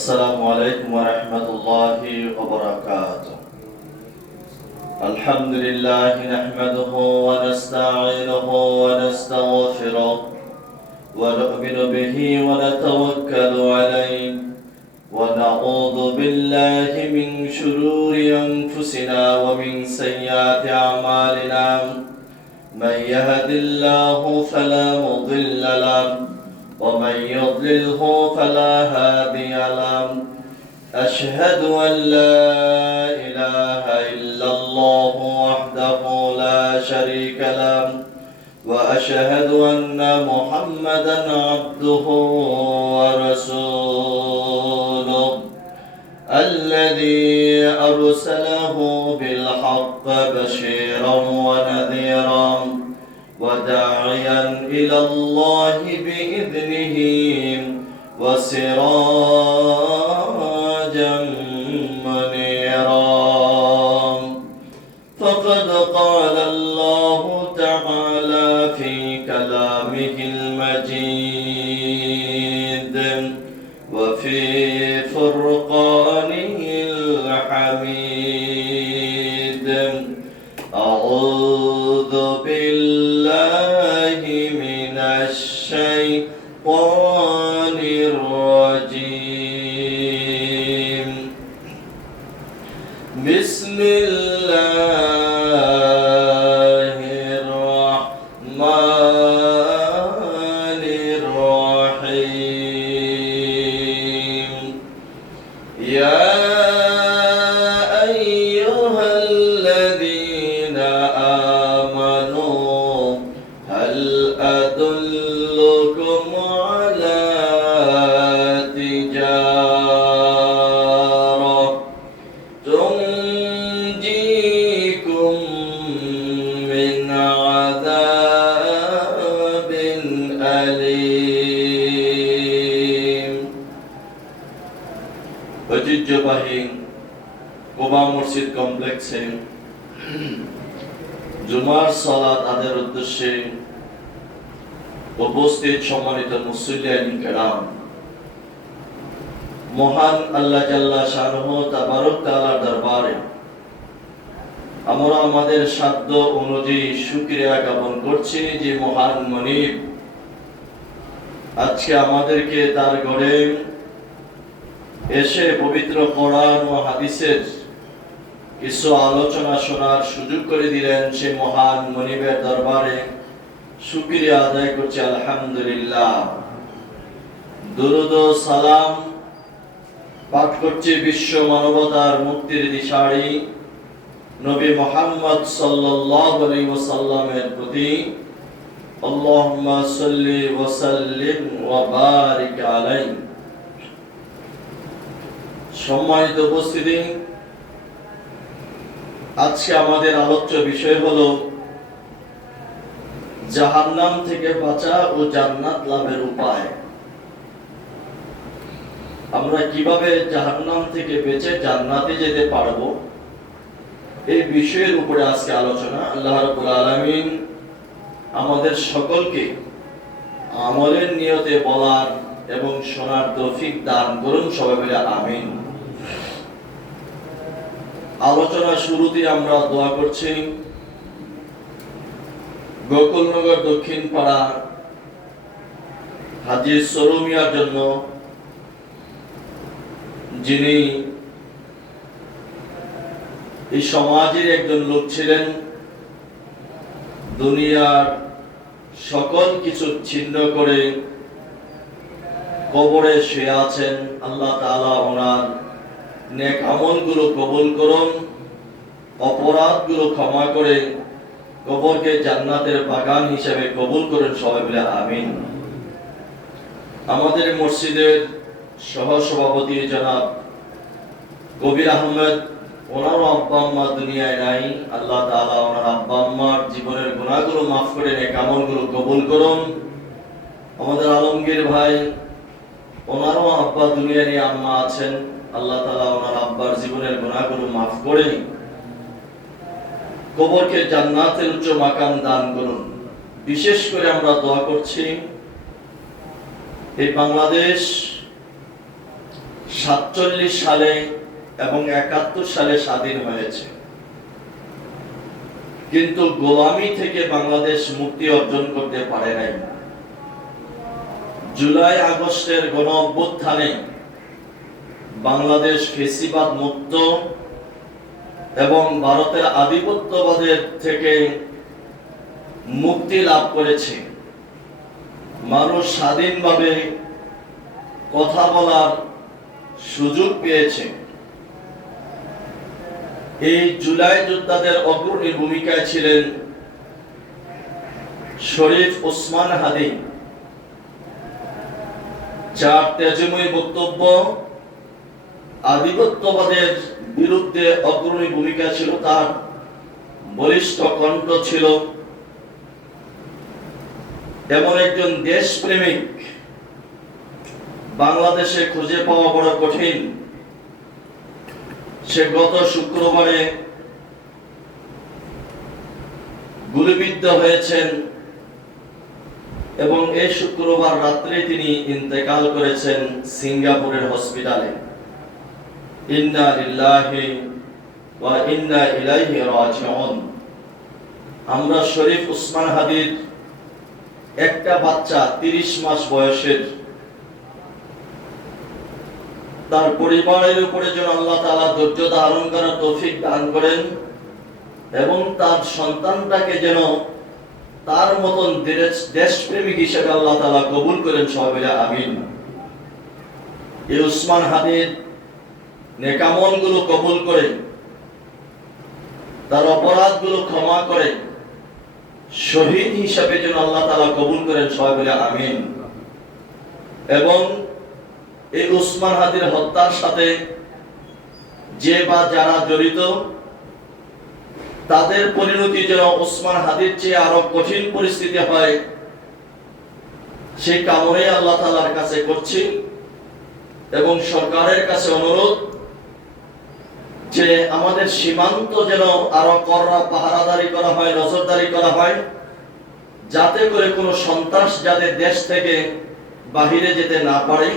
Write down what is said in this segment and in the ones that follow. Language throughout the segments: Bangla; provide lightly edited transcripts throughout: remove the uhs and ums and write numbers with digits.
السلام عليكم ورحمة الله وبركاته. الحمد لله نحمده ونستعينه ونستغفره ونؤمن به ونتوكل عليه ونعوذ بالله من شرور أنفسنا ومن سيئات أعمالنا. من يهد الله فلا مضل له ومن يضلله فلا هادي له. أشهد أن لا إله إلا الله وحده لا شريك له وأشهد أن محمدا عبده ورسوله الذي أرسله بالحق بشيرا ونذيرا وداعيا إلى الله بإذنه وسراجا منيرا. فقد قال الله تعالى في كلامه المجيد وفي فرقانه الحميد: أعوذ بالله من الشيطان الرجيم. بسم الله الرحمن الرحيم. يا أيها الذين آمنوا هل أدلكم على تجارة تنجيكم من عذاب أليم. ঐতিহ্যবাহী কোবা মসজিদ কমপ্লেক্সে জুমার সালাত আদায়ের উদ্দেশ্যে উপস্থিত সম্মানিত মুসল্লিয়ান কিরাম, মহান আল্লাহ জাল্লা শানুহু তাবারক তাআলার দরবারে আমরা আমাদের সাধ্য অনুযায়ী শুকরিয়া জ্ঞাপন করছি যে মহান মনিব আজকে আমাদেরকে তার ঘরে এসে পবিত্র কোরআন ও হাদিসের কিছু আলোচনা শোনার সুযোগ করে দিলেন। সেই মহান মনিবের দরবারে শুকরিয়া আদায় করছি আলহামদুলিল্লাহ। দুরূদ ও সালাম পাঠ করছি বিশ্ব মানবতার মুক্তির দিশারি নবী মুহাম্মদ সাল্লাল্লাহু আলাইহি ওয়াসাল্লামের প্রতি। আল্লাহুম্মা সাল্লি ওয়া সাল্লিম ওয়া বারিক আলাইহি। সম্মানিত উপস্থিতি, আজকে আমাদের আলোচ্য বিষয় হলো জাহান্নাম থেকে বাঁচা ও জান্নাত লাভের উপায়। আমরা কিভাবে জাহান্নাম থেকে বেঁচে জান্নাতে যেতে পারবো, এই বিষয়ের উপরে আজকে আলোচনা। আল্লাহ রাব্বুল আলামিন আমাদের সকলকে আমলের নিয়তে বলার এবং শোনার তৌফিক দান করুন, সবাই বলে আমিন। আলোচনা শুরুতে আমরা দোয়া করছি গোকুলনগর দক্ষিণ পাড়া হাজী সরুমিয়ার জন্য, যিনি এই সমাজের একজন লোক ছিলেন, দুনিয়ার সকল কিছু ছিন্ন করে কবরে শুয়ে আছেন। আল্লাহ তাআলা ওনার নেক আমলগুলো কবুল করুন, অপরাধগুলো ক্ষমা করে কবরকে জান্নাতের বাগান হিসেবে কবুল করুন, সবাই বলে আমিন। আমাদের মসজিদের সহসভাপতি জনাব কবির আহমেদ, ওনারও আব্বা আম্মা দুনিয়ায় নাই। আল্লাহ তাআলা ওনার আব্বা আম্মার জীবনের গুনাহগুলো মাফ করে নেক আমলগুলো কবুল করুন। আমাদের আলমগীর ভাই, ওনারও আব্বা দুনিয়ারই, আম্মা আছেন। আল্লাহ তাআলা ওনার আব্বার জীবনের গুনাহগুলো মাফ করে কবরকে জান্নাতের উচ্চ মাকাম দান করুন। বিশেষ করে আমরা দোয়া করছি এই বাংলাদেশ 47 সালে এবং 71 সালে স্বাধীন হয়েছে, কিন্তু গোলামি থেকে বাংলাদেশ মুক্তি অর্জন করতে পারে নাই। জুলাই আগস্টের গণ অভ্যুত্থানে বাংলাদেশ ফ্যাসিবাদ মুক্ত এবং ভারতের আধিপত্যবাদের থেকে মুক্তি লাভ করেছে। মানুষ স্বাধীনভাবে কথা বলার সুযোগ পেয়েছে। এই জুলাই যোদ্ধাদের অগ্রণী ভূমিকায় ছিলেন শরীফ ওসমান হাদি, যার তেজময় বক্তব্য আধিপত্যবাদের বিরুদ্ধে অগ্রণী ভূমিকা ছিল, তার বলিষ্ঠ কণ্ঠ ছিল। এমন একজন দেশপ্রেমিক বাংলাদেশে খুঁজে পাওয়া বড় কঠিন। সে গত শুক্রবারে গুলিবিদ্ধ হয়েছেন এবং এই শুক্রবার রাত্রে তিনি ইন্তেকাল করেছেন সিঙ্গাপুরের হসপিটালে। ইন্না লিল্লাহি ওয়া ইন্না ইলাইহি রাজিউন। আমরা শরীফ ওসমান হাদির একটা বাচ্চা 30 মাস বয়সের, তার পরিবারের উপরে যেন আল্লাহ তাআলা ধৈর্য ধারণ করার তৌফিক দান করেন এবং তার সন্তানটাকে যেন তার মতন দেশপ্রেমিক হিসেবে আল্লাহ তাআলা কবুল করেন। সবাই বলে আমিন। এই ওসমান হাদির নেকামলগুলো কবুল করে, তার অপরাধগুলো ক্ষমা করে শহীদ হিসাবে যেন আল্লাহ তাআলা কবুল করেন। সবাই বলে আমিন। এবং এই ওসমান হাদির হত্যার সাথে যে বা যারা জড়িত, তাদের পরিণতি যেন ওসমান হাদির চেয়ে আরো কঠিন পরিস্থিতি হয়, সেই কামনাই আল্লাহ তাআলার কাছে করছি এবং সরকারের কাছে অনুরোধ যে আমাদের সীমান্ত যেন আরো কড়া পাহারাদারি করা হয়, নজরদারি করা হয়, যাতে করে কোনো সন্ত্রাস যাতে দেশ থেকে বাহিরে যেতে না পারে,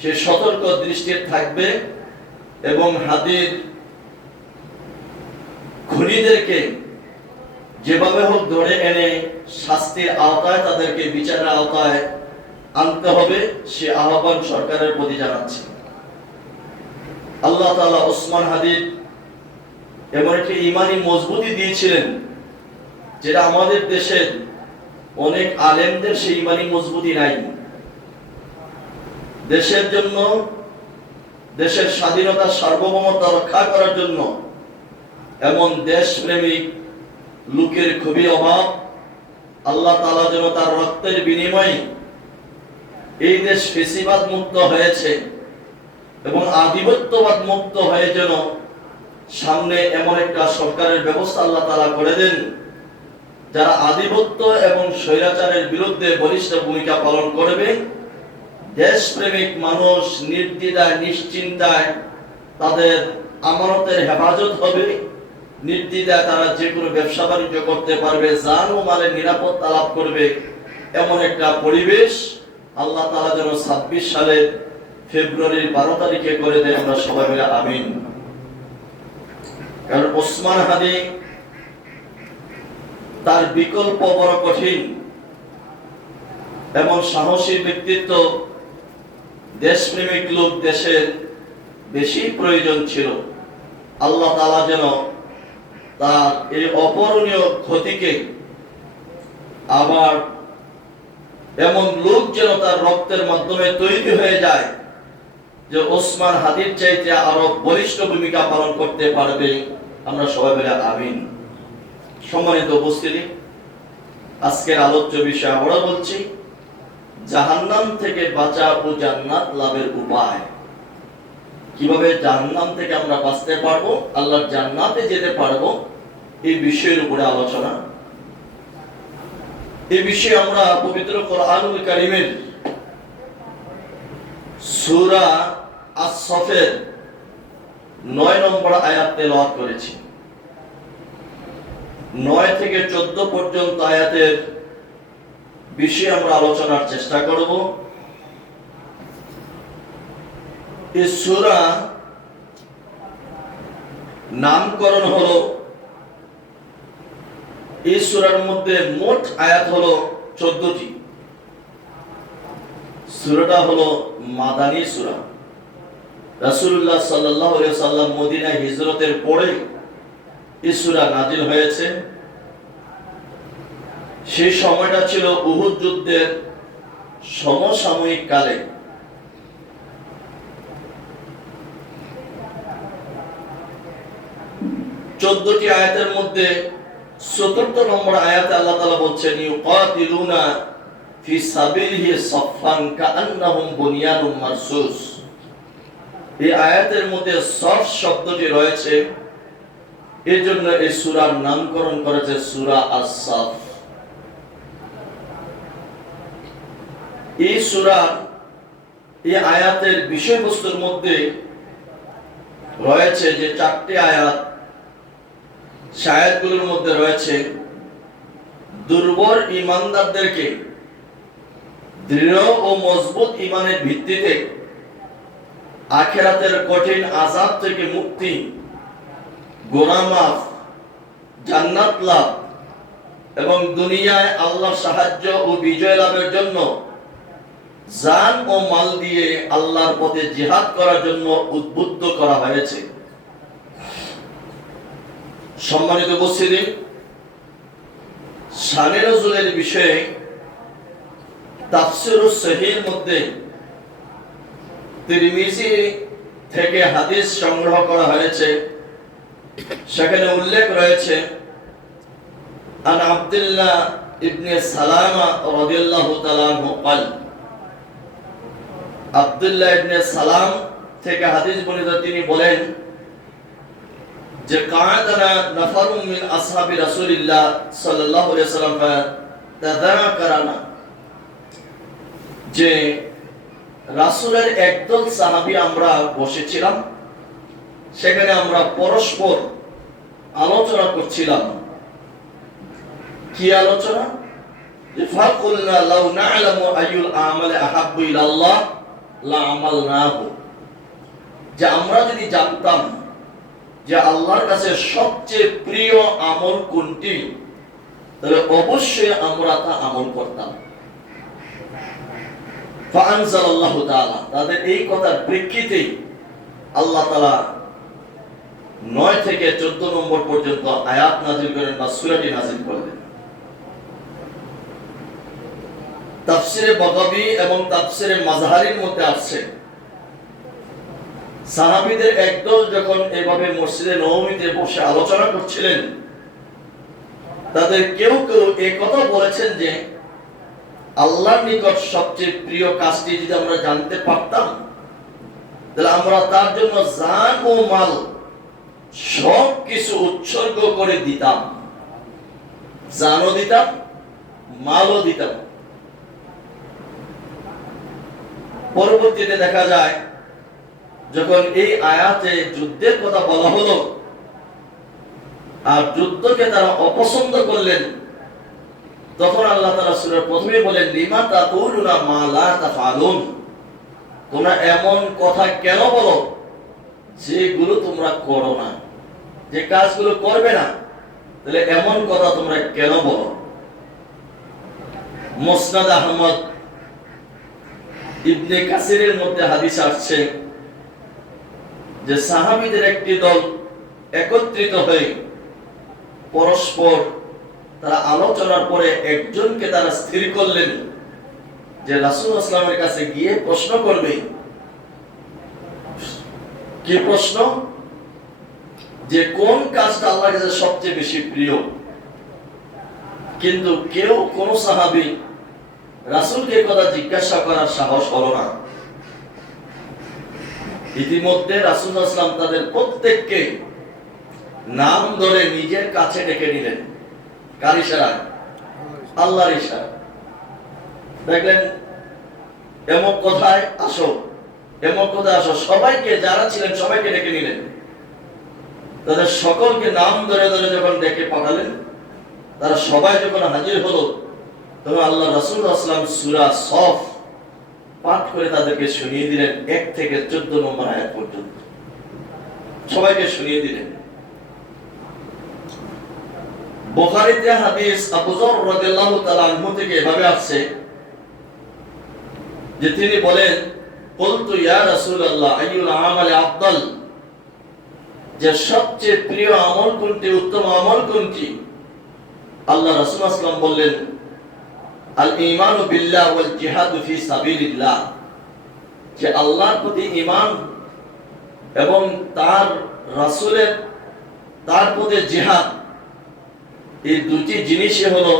সে সতর্ক দৃষ্টি থাকবে এবং হাদির খুনিদেরকে যেভাবে হোক ধরে এনে শাস্তির আওতায়, তাদেরকে বিচারের আওতায় আনতে হবে, সে আহ্বান সরকারের প্রতি জানাচ্ছে। আল্লাহ তাআলা ওসমান হাদির এমন একটি ঈমানি মজবুতি দিয়েছিলেন, যেটা আমাদের দেশের অনেক আলেমদের সেই ঈমানি মজবুতি নাই। দেশের জন্য, দেশের স্বাধীনতা সার্বভৌমত্ব রক্ষা করার জন্য এমন দেশপ্রেমিক লোকের খুবই অভাব। আল্লাহ তাআলা যেন তার রক্তের বিনিময়ে এই দেশ ফ্যাসিবাদ মুক্ত হয়েছে এবং আধিপত্যবাদ মুক্ত হয়ে যেন সামনে এমন একটা সরকারের ব্যবস্থা আল্লাহ তাআলা করে দেন, যারা আধিপত্য এবং স্বৈরাচারের বিরুদ্ধে বলিষ্ঠ ভূমিকা পালন করবে। দেশপ্রেমিক মানুষ নির্দ্বিধায় নিশ্চিন্তায় তাদের আমানতের হেফাজত হবে, নির্দ্বিধায় তারা যে কোনো ব্যবসা বাণিজ্য করতে পারবে, জান ও মালের নিরাপত্তা লাভ করবে। এমন একটা পরিবেশ আল্লাহ তাআলা যেন 26 সালের ফেব্রুয়ারির 12 তারিখে করে দেন। আমরা সবাই মিলে আমিন। কারণ ওসমান হাদি, তার বিকল্প বড় কঠিন। এমন সাহসী ব্যক্তিত্ব, দেশপ্রেমিক লোক দেশের বেশি প্রয়োজন ছিল। আল্লাহ তাআলা যেন তার এই অপূরণীয় ক্ষতিকে আবার এমন লোক যেন তার রক্তের মাধ্যমে তৈরি হয়ে যায় যে ওসমান হাদির চাইতে আরো বলিষ্ঠ ভূমিকা পালন করতে পারবে। আমরা সবাই মিলে আমিন। সম্মানিত উপস্থিতি, আজকের আলোচ্য বিষয় আমরা বলছি জাহান্নাম থেকে বাঁচা ও জান্নাত লাভের উপায়। কিভাবে জাহান্নাম থেকে আমরা বাঁচতে পারবো, আল্লাহর জান্নাতে যেতে পারবো, এই বিষয়ের উপরে আলোচনা। এই বিষয়ে আমরা পবিত্র কোরআনুল কারীমের সূরা আস-সফের 9 নম্বর আয়াত তেলাওয়াত করেছি। 9 থেকে 14 পর্যন্ত আয়াতের বিষয়ে আমরা আলোচনার চেষ্টা করব। এই সূরা নামকরণ হলো, এই সূরার মধ্যে মোট আয়াত হলো 14টি। সূরাটা হলো মাদানী সূরা। রাসূলুল্লাহ সাল্লাল্লাহু আলাইহি ওয়াসাল্লাম মদিনায় হিজরতের পরে এই সূরা নাজিল হয়েছে। সেই সময়টা ছিল উহুদ যুদ্ধের সমসাময়িক কালে। চোদ্দটি আয়াতের মধ্যে চতুর্থ নম্বর আয়াতে আল্লাহ তাআলা বলছেন, ইউকাতিলুনা ফি সাবিলিহি সাফফান কাআন্নাহুম বুনিয়ানুম মারসুস। এই আয়াতের মধ্যে সফ শব্দটি রয়েছে, এর জন্য এই সূরার নামকরণ করেছে সূরা আস-সাফ। এই সূরা, এই আয়াতের বিষয়বস্তুর মধ্যে রয়েছে যে 4টি আয়াত। আয়াতগুলোর মধ্যে রয়েছে দুর্বল ঈমানদারদেরকে দৃঢ় ও মজবুত ঈমানের ভিত্তিতে আখিরাতের কঠিন আযাব থেকে মুক্তি, গুনাহ মাফ, জান্নাত লাভ এবং দুনিয়ায় আল্লাহর সাহায্য ও বিজয় লাভের জন্য জান ও মাল দিয়ে আল্লাহর পথে জিহাদ করার জন্য উদ্বুদ্ধ করা হয়েছে। সম্মানিত উপস্থিতি, শানে নজুলের বিষয়ে তাফসীরুস সহিহর মধ্যে তিরমিজি থেকে হাদিস সংগ্রহ করা হয়েছে। সেখানে উল্লেখ রয়েছে, আন আব্দুল্লাহ ইবনে সালামা রাদিয়াল্লাহু তাআলা আনহু قال, আব্দুল্লাহ ইবনে সালাম থেকে হাদিস বর্ণিত, তিনি বলেন যে কা'আদানা নাফারুম মিন আসহাবি রাসূলিল্লাহ সাল্লাল্লাহু আলাইহি ওয়াসাল্লাম ফাতাযাকারানা, যে রাসূলের একদল সাহাবী আমরা বসেছিলাম, সেখানে আমরা পরস্পর আলোচনা করছিলাম। কি আলোচনা? যে ফাকুলনা লাউ না'লামু আইয়ুল আমালি আহাব্বু ইলাল্লাহ লা আমালনাহু, যে আমরা যদি জানতাম যে আল্লাহর কাছে সবচেয়ে প্রিয় আমল কোনটি, তাহলে অবশ্যই আমরা তা আমল করতাম। ফাআনজালাল্লাহু তাআলা, তাদের এই কথার প্রেক্ষিতে আল্লাহ তাআলা 9 থেকে 14 নম্বর পর্যন্ত আয়াত নাযিল করেন বা সূরাটি নাযিল করলেন। তাফসীরে বাগাবী এবং তাফসীরে মাযহারির মধ্যে আছে, সাহাবীদের একদল যখন এভাবে মসজিদে নববীতে বসে আলোচনা করছিলেন, তাদের কেউ কেউ এই কথা বলেছেন যে আল্লাহর নিকট সবচেয়ে প্রিয় কাজটি যদি আমরা জানতে পারতাম, তাহলে আমরা তার জন্য জান ও মাল সব কিছু উৎসর্গ করে দিতাম, জানও দিতাম, মালও দিতাম। পরবর্তীতে দেখা যায় যখন এই আয়াতে যুদ্ধের কথা বলা হলো আর যুদ্ধকে তারা অপছন্দ করলেন, তখন আল্লাহ তাআলা সূরার প্রথমে বলেন, লিমা তাকুলুনা মা লা তাফআলুন, তোমরা এমন কথা কেন বলো যেগুলো তোমরা করো না, যে কাজগুলো করবে না, তাহলে এমন কথা তোমরা কেন বলো? মুসনাদ আহমদ ইবনে কাসিরের মধ্যে হাদিস আসছে যে সাহাবীদের একটি দল একত্রিত হয়ে পরস্পর তারা আলোচনার পরে একজনকে তারা স্থির করলেন যে রাসূল সাল্লাল্লাহু আলাইহি ওয়াসাল্লামের কাছে গিয়ে প্রশ্ন করবে। কি প্রশ্ন? যে কোন কাজটা আল্লাহর কাছে সবচেয়ে বেশি প্রিয়। কিন্তু কেউ কোন সাহাবী রাসূলকে কথা জিজ্ঞাসা করার সাহস হলো না। ইতিমধ্যে রাসূল সাল্লাল্লাহু আলাইহি ওয়াসাল্লাম তাদের প্রত্যেককে নাম ধরে নিজের কাছে ডেকে নিলেন। কার ইশারায়? আল্লাহর ইশারায়। দেখলেন, এমক কথায় আসো, এমক কথায় আসো, সবাইকে, যারা ছিলেন সবাইকে ডেকে নিলেন। তাদের সকলকে নাম ধরে ধরে যখন ডেকে পাঠালেন, তারা সবাই যখন হাজির হলো, তখন আল্লাহ রাসূল সাল্লাল্লাহু আলাইহি ওয়াসাল্লাম সূরা সফ পাঠ করে তাদেরকে শুনিয়ে দিলেন 1 থেকে 14 নম্বর আয়াত পর্যন্ত সবাইকে শুনিয়ে দিলেন। বুখারীতে হাদিস আবু যর রাদিয়াল্লাহু তাআলা আনহু থেকে এভাবে আসছে যে তিনি বলেন, বলতু ইয়া রাসূলুল্লাহ আইয়ুল আমালি আফদাল, যে সবচেয়ে প্রিয় আমল কোনটি, উত্তম আমল কোনটি? আল্লাহ রাসূল সাল্লাল্লাহু আলাইহি ওয়াসাল্লাম বললেন, আল ঈমানু বিল্লাহ ওয়াল জিহাদু ফি সাবিলিল্লাহ, যে আল্লাহর প্রতি ঈমান এবং তার রাসূলের তার পথে জিহাদ, এই দুটি জিনিসই হলো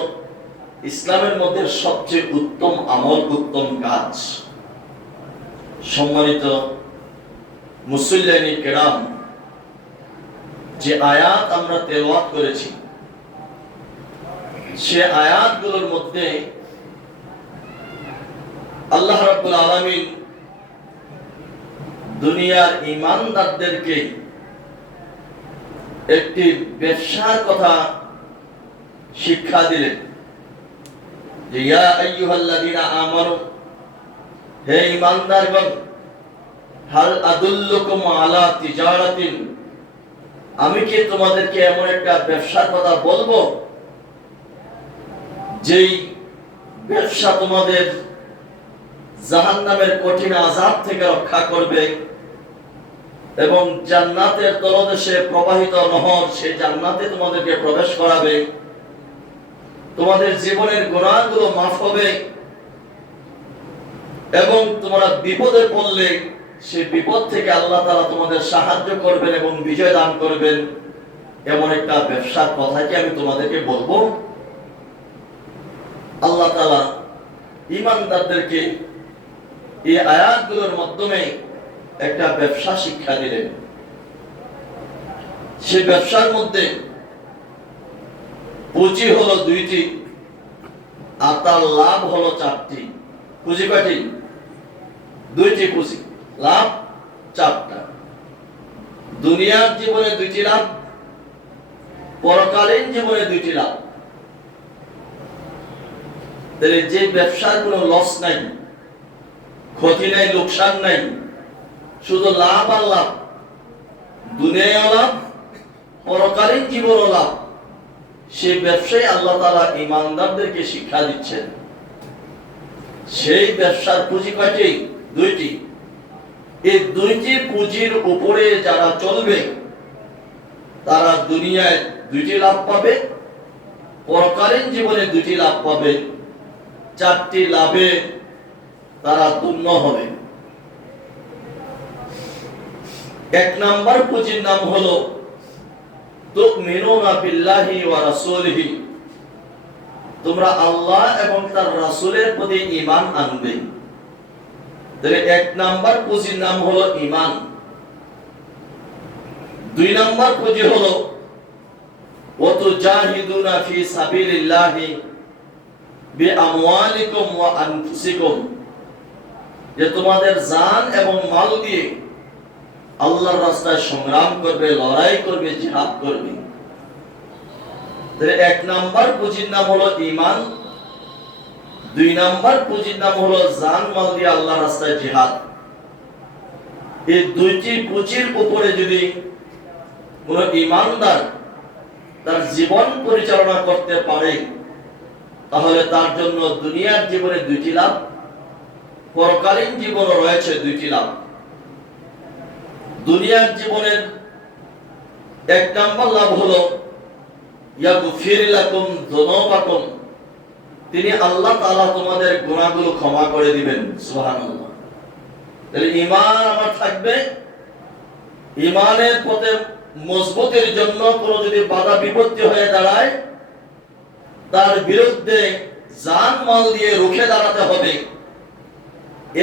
ইসলামের মধ্যে সবচেয়ে উত্তম আমল, উত্তম কাজ। সম্মানিত মুসল্লিয়ানি কেরাম, যে আয়াত আমরা তেলাওয়াত করেছি সে আয়াতগুলোর মধ্যে আল্লাহ রাব্বুল আলামিন দুনিয়ার ঈমানদারদেরকে একটি ব্যবসার কথা শিক্ষা দিলেন যে ইয়া আইয়ুহাল্লাযীনা আমানু, হে ঈমানদারগণ, হাল আদুল্লুকুম আলা তিজারাতিন, আমি কি তোমাদেরকে এমন একটা ব্যবসার কথা বলবো যেই ব্যবসা তোমাদের জাহান্নামের কঠিন আযাব থেকে রক্ষা করবে এবং জান্নাতের তলদেশে প্রবাহিত নহর, সেই জান্নাতে তোমাদেরকে প্রবেশ করাবে, তোমাদের জীবনের গুনাহগুলো মাফ হবে এবং তোমরা বিপদে পড়লে সেই বিপদ থেকে আল্লাহ তাআলা তোমাদের সাহায্য করবেন এবং বিজয় দান করবেন, এমন একটা ব্যবসার কথা কি আমি তোমাদেরকে বলবো? আল্লাহ তাআলা ঈমানদারদেরকে এই আয়াতগুলোর মাধ্যমে একটা ব্যবসা শিক্ষা দিলেন। সেই ব্যবসার মধ্যে পুঁজি হলো 2টি আর তার লাভ হলো 4টি। পুঁজি কয়টি? 2টি পুঁজি, লাভ 4টা। দুনিয়ার জীবনে 2টি লাভ, পরকালীন জীবনে 2টি লাভ। তাহলে যে ব্যবসার কোনো লস নাই, ক্ষতি নাই, লোকসান নাই, শুধু লাভ আর লাভ, দুনিয়ায় লাভ, পরকালীন জীবনও লাভ, সেই ব্যবসায় আল্লাহ তাআলা ঈমানদারদেরকে শিক্ষা দিচ্ছেন। সেই ব্যবসার পুঁজি কয়টি? 2টি। এই 2টি পুঁজির উপরে যারা চলবে তারা দুনিয়ায় 2টি লাভ পাবে, পরকালীন জীবনে 2টি লাভ পাবে, 4টি লাভে তারা ধন্য হবে। 1 নাম্বার পুঁজির নাম হলো তুমিনুনা বিল্লাহি ওয়া রাসূলিহি, তোমরা আল্লাহ এবং তার রাসূলের প্রতি ঈমান আনবে। তাহলে 1 নাম্বার পুঁজির নাম হলো ঈমান। 2 নাম্বার পুঁজি হলো ওয়া তুজাহিদুনা ফি সাবিলিল্লাহি বিআমওয়ালিকুম ওয়া আনফুসিকুম, যে তোমাদের জান এবং মাল দিয়ে আল্লাহর রাস্তায় সংগ্রাম করবে, লড়াই করবে, জিহাদ করবে। তাহলে 1 নাম্বার পুঁজির নাম হলো ঈমান, 2 নাম্বার পুঁজির নাম হলো জান মাল দিয়ে আল্লাহর রাস্তায় জিহাদ। এই 2টি পুঁজির উপরে যদি কোন ঈমানদার তার জীবন পরিচালনা করতে পারে তাহলে তার জন্য দুনিয়ার জীবনে 2টি লাভ, পরকালীন জীবনে রয়েছে 2টি লাভ। দুনিয়ার জীবনের 1 নাম্বার লাভ হলো ইয়াগফির লাকুম যুনুবাকুম, তিনি আল্লাহ তাআলা তোমাদের গুনাহগুলো ক্ষমা করে দিবেন। সুবহানাল্লাহ। তাহলে ঈমান আমার থাকবে, ঈমানের পথে মজবুতের জন্য কোনো যদি বাধা বিপত্তি হয়ে দাঁড়ায় তার বিরুদ্ধে জান মাল দিয়ে রুখে দাঁড়াতে হবে,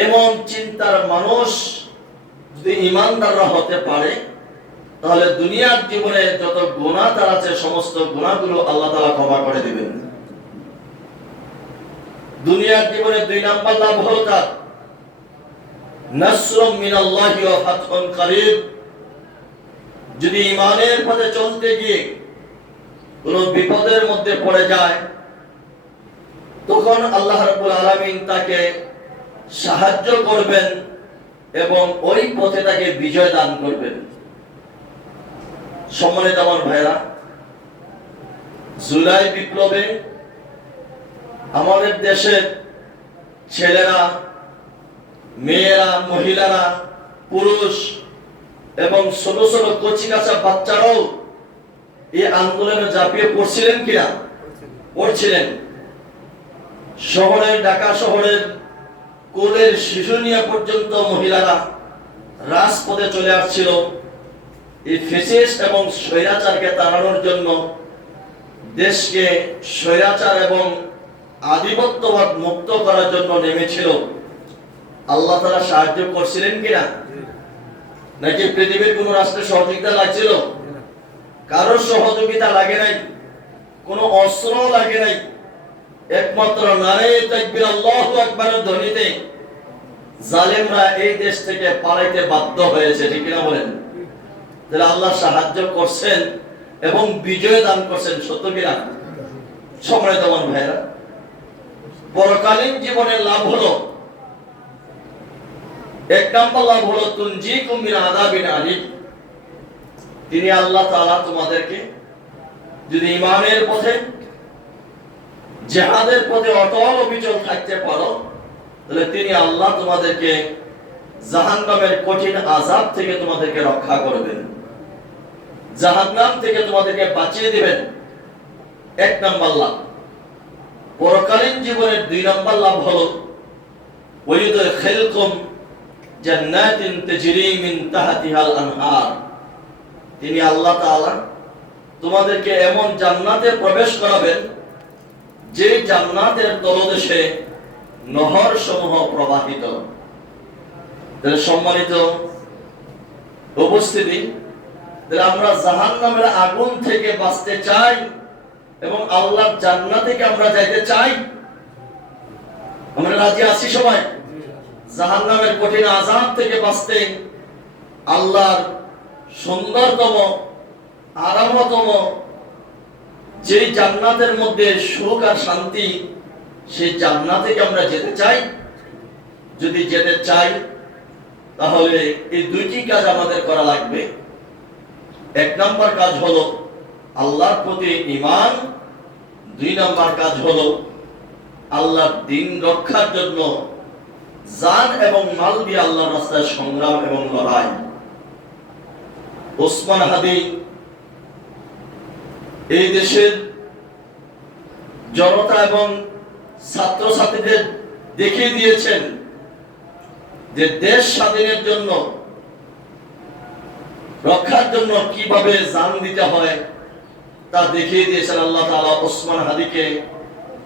এমন চিন্তার মানুষ যদি ঈমানদাররা হতে পারে তাহলে দুনিয়ার জীবনে যত গুনাহ তার আছে সমস্ত গুনাহগুলো আল্লাহ তাআলা ক্ষমা করে দিবেন। দুনিয়ার জীবনে 2 নাম্বার লাভ হলো তার নাসরুম মিনাল্লাহি ওয়া ফাতহুন করিব, যদি ঈমানের পথে চলতে গিয়ে কোনো বিপদের মধ্যে পড়ে যায় তখন আল্লাহ রাব্বুল আলামিন তাকে সাহায্য করবেন এবং ওই পথে তাকে বিজয় দান করবেন। সম্মানিত আমার ভাইরা, জুলাই বিপ্লবে আমাদের দেশের ছেলেরা, মেয়েরা, মহিলারা, পুরুষ এবং ছোট ছোট কচিকাঁচা বাচ্চারাও এই আন্দোলনে ঝাঁপিয়ে পড়ছিলেন কিনা? পড়ছিলেন। শহরের, ঢাকা শহরের কোলের শিশু নিয়ে পর্যন্ত মহিলারা রাজপথে চলে আসছিল এই ফ্যাসিস্ট এবং স্বৈরাচারকে তাড়ানোর জন্য, দেশকে স্বৈরাচার এবং আধিপত্যবাদ মুক্ত করার জন্য নেমেছিল। আল্লাহ তাআলা সাহায্য করছিলেন কিনা? নাকি পৃথিবীর কোন রাষ্ট্রের সহযোগিতা লাগছিল? কারোর সহযোগিতা লাগে নাই, কোনো অস্ত্র লাগে নাই। একমাত্র নারে তাকবীর আল্লাহু আকবারের ধ্বনিতে জালেমরা এই দেশ থেকে পালাইতে বাধ্য হয়েছে। ঠিক কিনা বলেন? তাহলে আল্লাহ সাহায্য করছেন এবং বিজয় দান করছেন, সত্য কিনা? সম্মানিত আমার ভাইরা, পরকালীন জীবনের লাভ হলো, এক নম্বর লাভ হলো তুনজিকুম মিন আযাবিন আলীম। তিনি আল্লাহ তাআলা তোমাদেরকে যদি ঈমানের পথে, জিহাদের পথে অটল অবিচল থাকতে পারো, তাহলে তিনি আল্লাহ তোমাদেরকে জাহান্নামের কঠিন আযাব থেকে তোমাদেরকে রক্ষা করবেন, জাহান্নাম থেকে তোমাদেরকে বাঁচিয়ে দিবেন। এক নম্বর লাভ। পরকালীন জীবনের দুই নম্বর লাভ হলো ওয়ায়ুদখিলকুম জান্নাতিন তাজরি মিন তাহতিহাল আনহার। তিনি আল্লাহ তাআলা তোমাদেরকে এমন জান্নাতে প্রবেশ করাবেন যে জান্নাতের তলদেশে নহর সমূহ প্রবাহিত। তাহলে সম্মানিত উপস্থিতি, তাহলে আমরা জাহান্নামের আগুন থেকে বাঁচতে চাই এবং আল্লাহর জান্নাত থেকে আমরা যাইতে চাই। আমরা রাজি আছি সবাই? জাহান্নামের কঠিন আযাব থেকে বাঁচতে, আল্লাহর সুন্দরতম, আরামতম যে জান্নাতের মধ্যে সুখ আর শান্তি, সেই জান্নাতে কি আমরা যেতে চাই? যদি যেতে চাই তাহলে এই দুইটি কাজ আমাদের করা লাগবে। এক নম্বর কাজ হলো আল্লাহর প্রতি ঈমান, দুই নম্বর কাজ হলো আল্লাহর দ্বীন রক্ষার জন্য জান এবং মাল দিয়ে আল্লাহর রাস্তায় সংগ্রাম এবং লড়াই। ওসমান হাদি এই দেশের জনতা এবং ছাত্রছাত্রীদের দেখিয়ে দিয়েছেন যে দেশ স্বাধীনের জন্য, রক্ষার জন্য কিভাবে জান দিতে হয় তা দেখিয়ে দিয়েছেন আল্লাহ তাআলা। ওসমান হাদিকে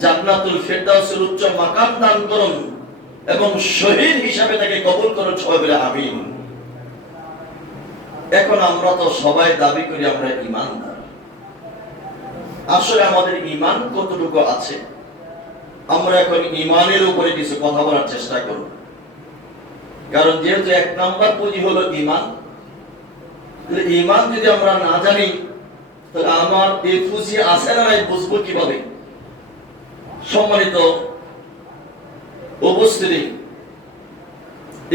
জান্নাতুল ফিরদাউসের উচ্চ মাকাম দান করুন এবং শহীদ হিসাবে তাকে কবুল করুন, সবাই বলে আমিন। এখন আমরা তো সবাই দাবি করি আমরা ঈমানদার। আসলে আমাদের ঈমান কতটুকু আছে? আমরা এখন ঈমানের উপরে কিছু কথা বলার চেষ্টা করব, কারণ যেহেতু এক নাম্বার পুঁজি হলো ঈমান। ঈমান যদি আমরা না জানি তাহলে আমার এই পুঁজি আছে না নাই বুঝবো কিভাবে? সম্মানিত উপস্থিতি,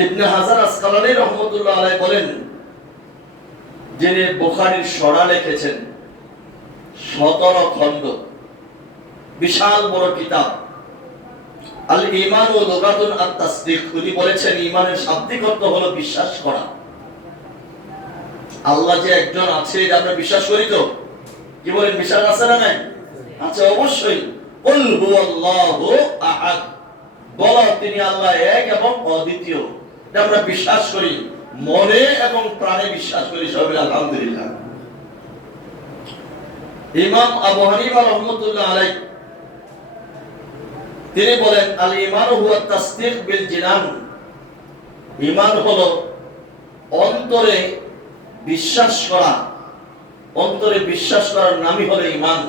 ইবনে হাজার আসকালানী রাহমাতুল্লাহ আলাইহি বলেন, যিনি বুখারীর সরা লিখেছেন 17 খণ্ড, বিশাল বড় কিতাব আল ঈমান ও লুগাতুন আত তাসদীক। উনি বলেছেন ঈমানের শাব্দিক অর্থ হলো বিশ্বাস করা। আল্লাহ যে একজন আছে এটা আমরা বিশ্বাস করি তো? কি বলেন, বিশ্বাস আছে না নাই? আচ্ছা, অবশ্যই। কুল হুয়াল্লাহু আহাদ, বলো তিনি আল্লাহ এক এবং অদ্বিতীয়। এটা আমরা বিশ্বাস করি, মনে এবং প্রাণে বিশ্বাস করি, সবাই আলহামদুলিল্লাহ। ইমাম আবু হানিফা রাহমাতুল্লাহ আলাইহি তিনি বলেন, আল ঈমান হুয়া তাসদীক বিল জিনান। ঈমান হলো অন্তরে বিশ্বাস করা, অন্তরে বিশ্বাস করার নামই হলো ঈমান।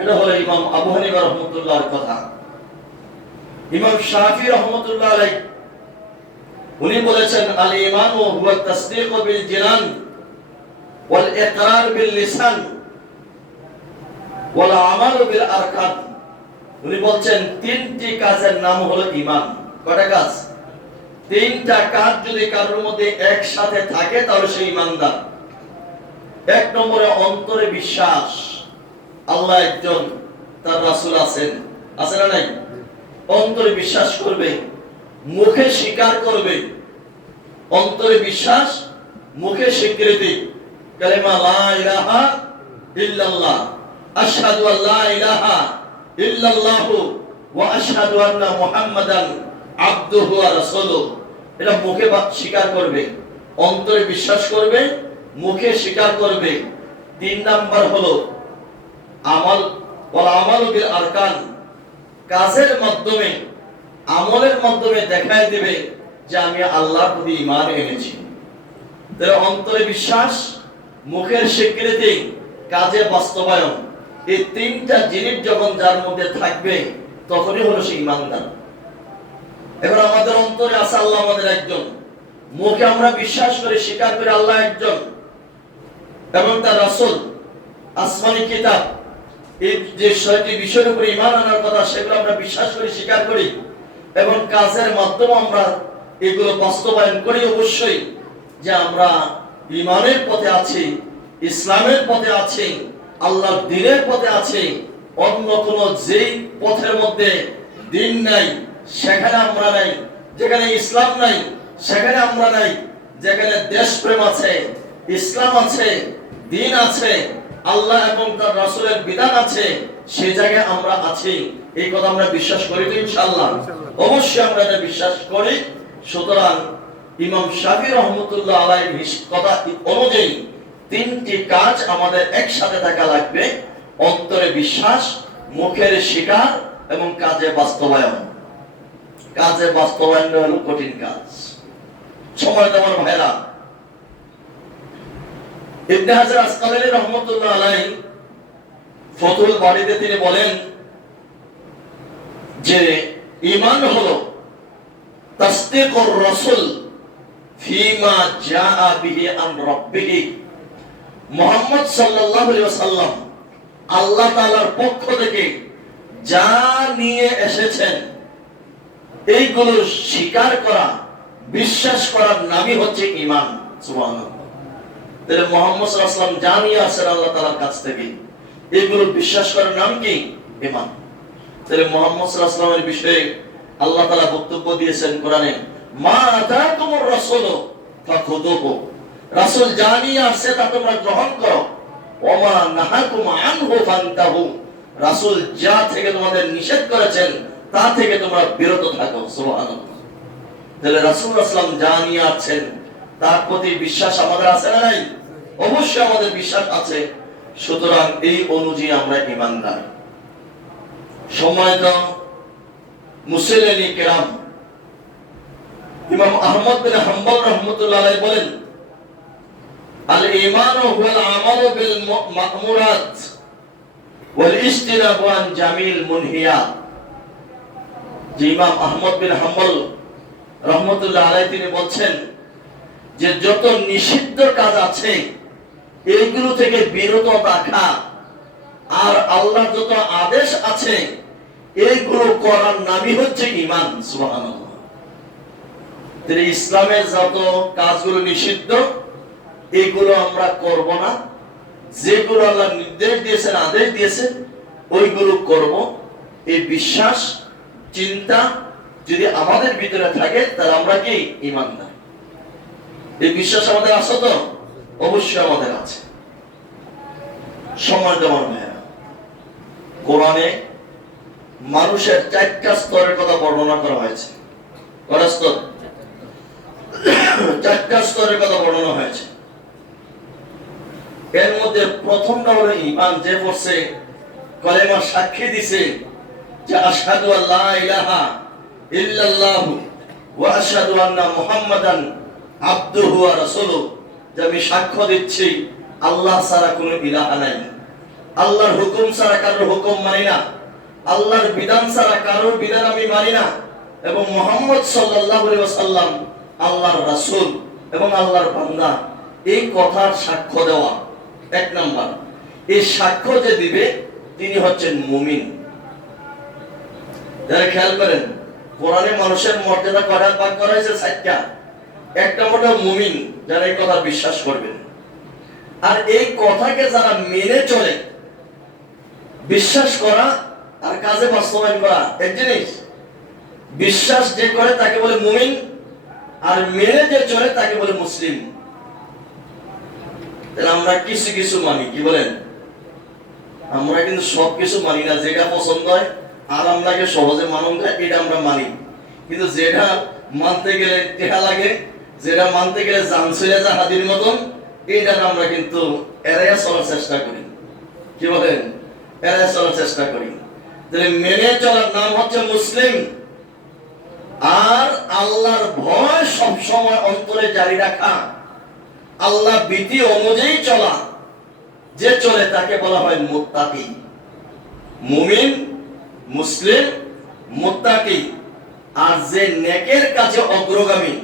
এটা হলো ইমাম আবু হানিফা রাহমাতুল্লাহর কথা। ইমাম শাফিঈ রাহমাতুল্লাহ আলাইহি উনি বলেছেন, আল ঈমান হুয়া তাসদীক বিল জিনান ওয়াল ইকরার বিল লিসান ওয়াল আমাল বিল আরকান। উনি বলছেন তিনটি কাজের নাম হলো ঈমান। কটা কাজ? তিনটা কাজ যদি কারোর মধ্যে একসাথে থাকে তাহলে সে ঈমানদার। এক নম্বরে অন্তরে বিশ্বাস, আল্লাহ একজন, তার রাসূল আছেন, আছে না নাই? অন্তরে বিশ্বাস করবে, মুখে স্বীকার করবে। অন্তরে বিশ্বাস, মুখে স্বীকৃতি, কালেমা লা ইলাহা ইল্লাল্লাহ, আশহাদু আল্লা ইলাহা ইল্লাল্লাহু ওয়া আশহাদু আন্না মুহাম্মাদান আবদুহু ওয়া রাসূলুহু। এটা মুখে স্বীকার করবে, অন্তরে বিশ্বাস করবে, মুখে স্বীকার করবে। তিন নাম্বার হলো আমল, ওয়াল আমালু বিল আরকান, কাজের মাধ্যমে, আমলের মাধ্যমে দেখায় দিবে যে আমি আল্লাহর প্রতি ঈমান এনেছি। তাহলে অন্তরে বিশ্বাস, মুখের স্বীকৃতি, কাজে বাস্তবায়ন, এই তিনটা জিনিস যখন যার মধ্যে থাকবে তখনই হলো সে ঈমানদার। এখন আমাদের অন্তরে আছে আল্লাহ আমাদের একজন, মুখে আমরা বিশ্বাস করি, স্বীকার করি আল্লাহ একজন এবং তার রাসূল, আসমানি কিতাব, এই যে ছয়টি বিষয়ের উপরে ঈমান আনার কথা সেগুলো আমরা বিশ্বাস করি, স্বীকার করি এবং কাজের মাধ্যমে আমরা এগুলো বাস্তবায়ন করি অবশ্যই, যে আমরা ঈমানের পথে আছি, ইসলামের পথে আছি, আল্লাহর দ্বীনের পথে আছি। অন্য কোন যেই পথের মধ্যে দ্বীন নাই সেখানে আমরা নাই, যেখানে ইসলাম নাই সেখানে আমরা নাই, যেখানে দেশপ্রেম আছে, ইসলাম আছে, দ্বীন আছে, আল্লাহ এবং তার রাসূলের বিধান আছে, সেই জায়গায় আমরা আছি। এই কথা আমরা বিশ্বাস করি তো ইনশাআল্লাহ? অবশ্যই আমরা এটা বিশ্বাস করি। সুতরাং ইমাম শাফিঈ রাহমাতুল্লাহ আলাইহির কথা অনুযায়ী তিনটি কাজ আমাদের একসাথে থাকা লাগবে: অন্তরে বিশ্বাস, মুখের স্বীকার এবং কাজে বাস্তবায়ন। কাজে বাস্তবায়ন হলো কঠিন কাজ। সময় দেওয়ার ভাইরা, ইবনে হাজার আসকালানী রাহমাতুল্লাহ আলাইহি ফতুল বারীতে তিনি বলেন যে ঈমান হলো তাসদীকুর রাসূল ফিমা জাআ বিহি আন রাব্বিহি। মুহাম্মদ সাল্লাল্লাহু আলাইহি ওয়াসাল্লাম আল্লাহ তাআলার পক্ষ থেকে যা নিয়ে এসেছেন এইগুলো স্বীকার করা, বিশ্বাস করার নামই হচ্ছে ঈমান। সুবহানাল্লাহ। তাহলে মুহাম্মদ সাল্লাল্লাহু আলাইহি ওয়াসাল্লাম যা নিয়ে আসেন আল্লাহ তাআলার কাছ থেকে, এগুলো বিশ্বাস করার নাম কি? ঈমান। তাহলে মুহাম্মদ সাল্লাল্লাহু আলাইহি ওয়াসাল্লামের বিষয়ে আল্লাহ তাআলা বক্তব্য দিয়েছেন কোরআনে, মা আতাকুমুর রাসূলু ফাখুযুহু, রাসূল যা নিয়ে আসছে তা তোমরা গ্রহণ করো, ওয়া মা নাহাকুম আনহু ফান্তাহু, রাসূল যা থেকে তোমাদের নিষেধ করেছেন তা থেকে তোমরা বিরত থাকো। সুবহানাল্লাহ। তাহলে রাসূল সাল্লাল্লাহু আলাইহি ওয়াসাল্লাম যা নিয়ে আসছেন তার প্রতি বিশ্বাস আমাদের আছে না নাই? অবশ্যই আমাদের বিশ্বাস আছে। সুতরাং এই অনুযায়ী আমরা ঈমানদার। সম্মানিত মুসলিম কিরাম, ইমাম আহমদ বিন হাম্বল রাহমাতুল্লাহ আলাইহি বলেন, আল ঈমানু হুয়াল আমালু বিল মা'মুরাত ওয়াল ইজতিনাবু আন জামিল মুনহিয়াত। যে ইমাম আহমদ বিন হাম্বল রাহমাতুল্লাহ আলাইহি তিনি বলছেন যে যত নিষিদ্ধ কাজ আছে এইগুলো থেকে বিরত থাকা, আর আল্লাহর যত আদেশ আছে এইগুলো করার নামই হচ্ছে ঈমান। সুবহানাল্লাহ। তাহলে ইসলামের যত কাজগুলো নিষিদ্ধ এইগুলো আমরা করব না, যেগুলো আল্লাহ নির্দেশ দিয়েছেন, আদেশ দিয়েছেন ওইগুলো করব। এই বিশ্বাস, চিন্তা যদি আমাদের ভিতরে থাকে তাহলে আমরা কি? ঈমানদার। এই বিশ্বাস আমাদের আছে তো? অবশ্যই আমাদের আছে। সম্মানিত আমার ভাইয়েরা, কোরআনে মানুষের চারটা স্তরের কথা বর্ণনা করা হয়েছে। কয়টা স্তর? চারটা স্তরের কথা বর্ণনা হয়েছে। এর মধ্যে প্রথমটা হলো ঈমান, যে পড়ছে কলেমা সাক্ষী দিছে যে আশহাদু আল্লা ইলাহা ইল্লাল্লাহু ওয়া আশহাদু আন্না মুহাম্মাদান আবদুহু ওয়া রাসূলুহু, যে আমি সাক্ষ্য দিচ্ছি আল্লাহ ছাড়া কোনো ইলাহা নাই, আল্লাহর হুকুম ছাড়া কারোর হুকুম মানি না, আল্লাহর বিধান ছাড়া কারোর বিধান আমি মানি না, এবং মুহাম্মদ সাল্লাল্লাহু আলাইহি ওয়াসাল্লাম আল্লাহর রাসূল এবং আল্লাহর বান্দা। এই কথার সাক্ষ্য দেওয়া এক নাম্বার। এই সাক্ষ্য যে দিবে তিনি হচ্ছেন মুমিন। যারা খেয়াল করেন কোরআনে মানুষের মর্যাদা কয়টা ভাগ করা হয়েছে? 4টা। এক নম্বরটা মুমিন, যারা এই কথা বিশ্বাস করবেন। আর এই কথাকে যারা মেনে চলে, বিশ্বাস করা আর কাজে বাস্তবায়ন করা এক জিনিস। বিশ্বাস যে করে তাকে বলে মুমিন, আর মেনে যে চলে তাকে বলে মুসলিম। তাহলে আমরা কিছু কিছু মানি, কি বলেন? আমরা কিন্তু সবকিছু মানি না। যেটা পছন্দ হয় আরাম লাগে, সহজে মানুন যায়, এটা আমরা মানি। কিন্তু যেটা মানতে গেলে টেহা লাগে, যেটা মানতে গেলে জান ছেড়ে যায় হাতির মতন, এটা আমরা কিন্তু এড়াইয়া চলার চেষ্টা করি। কি বলেন? এড়াইয়া চলার চেষ্টা করি। তাহলে মেনে চলার নাম হচ্ছে মুসলিম। আর আল্লাহর ভয় সবসময় অন্তরে জারি রাখা, আল্লাহ বিধি অনুযায়ী চলা, যে চলে তাকে বলা হয় মুত্তাকি। মুমিন, মুসলিম, মুত্তাকি। আর যে নেকের কাজে অগ্রগামী,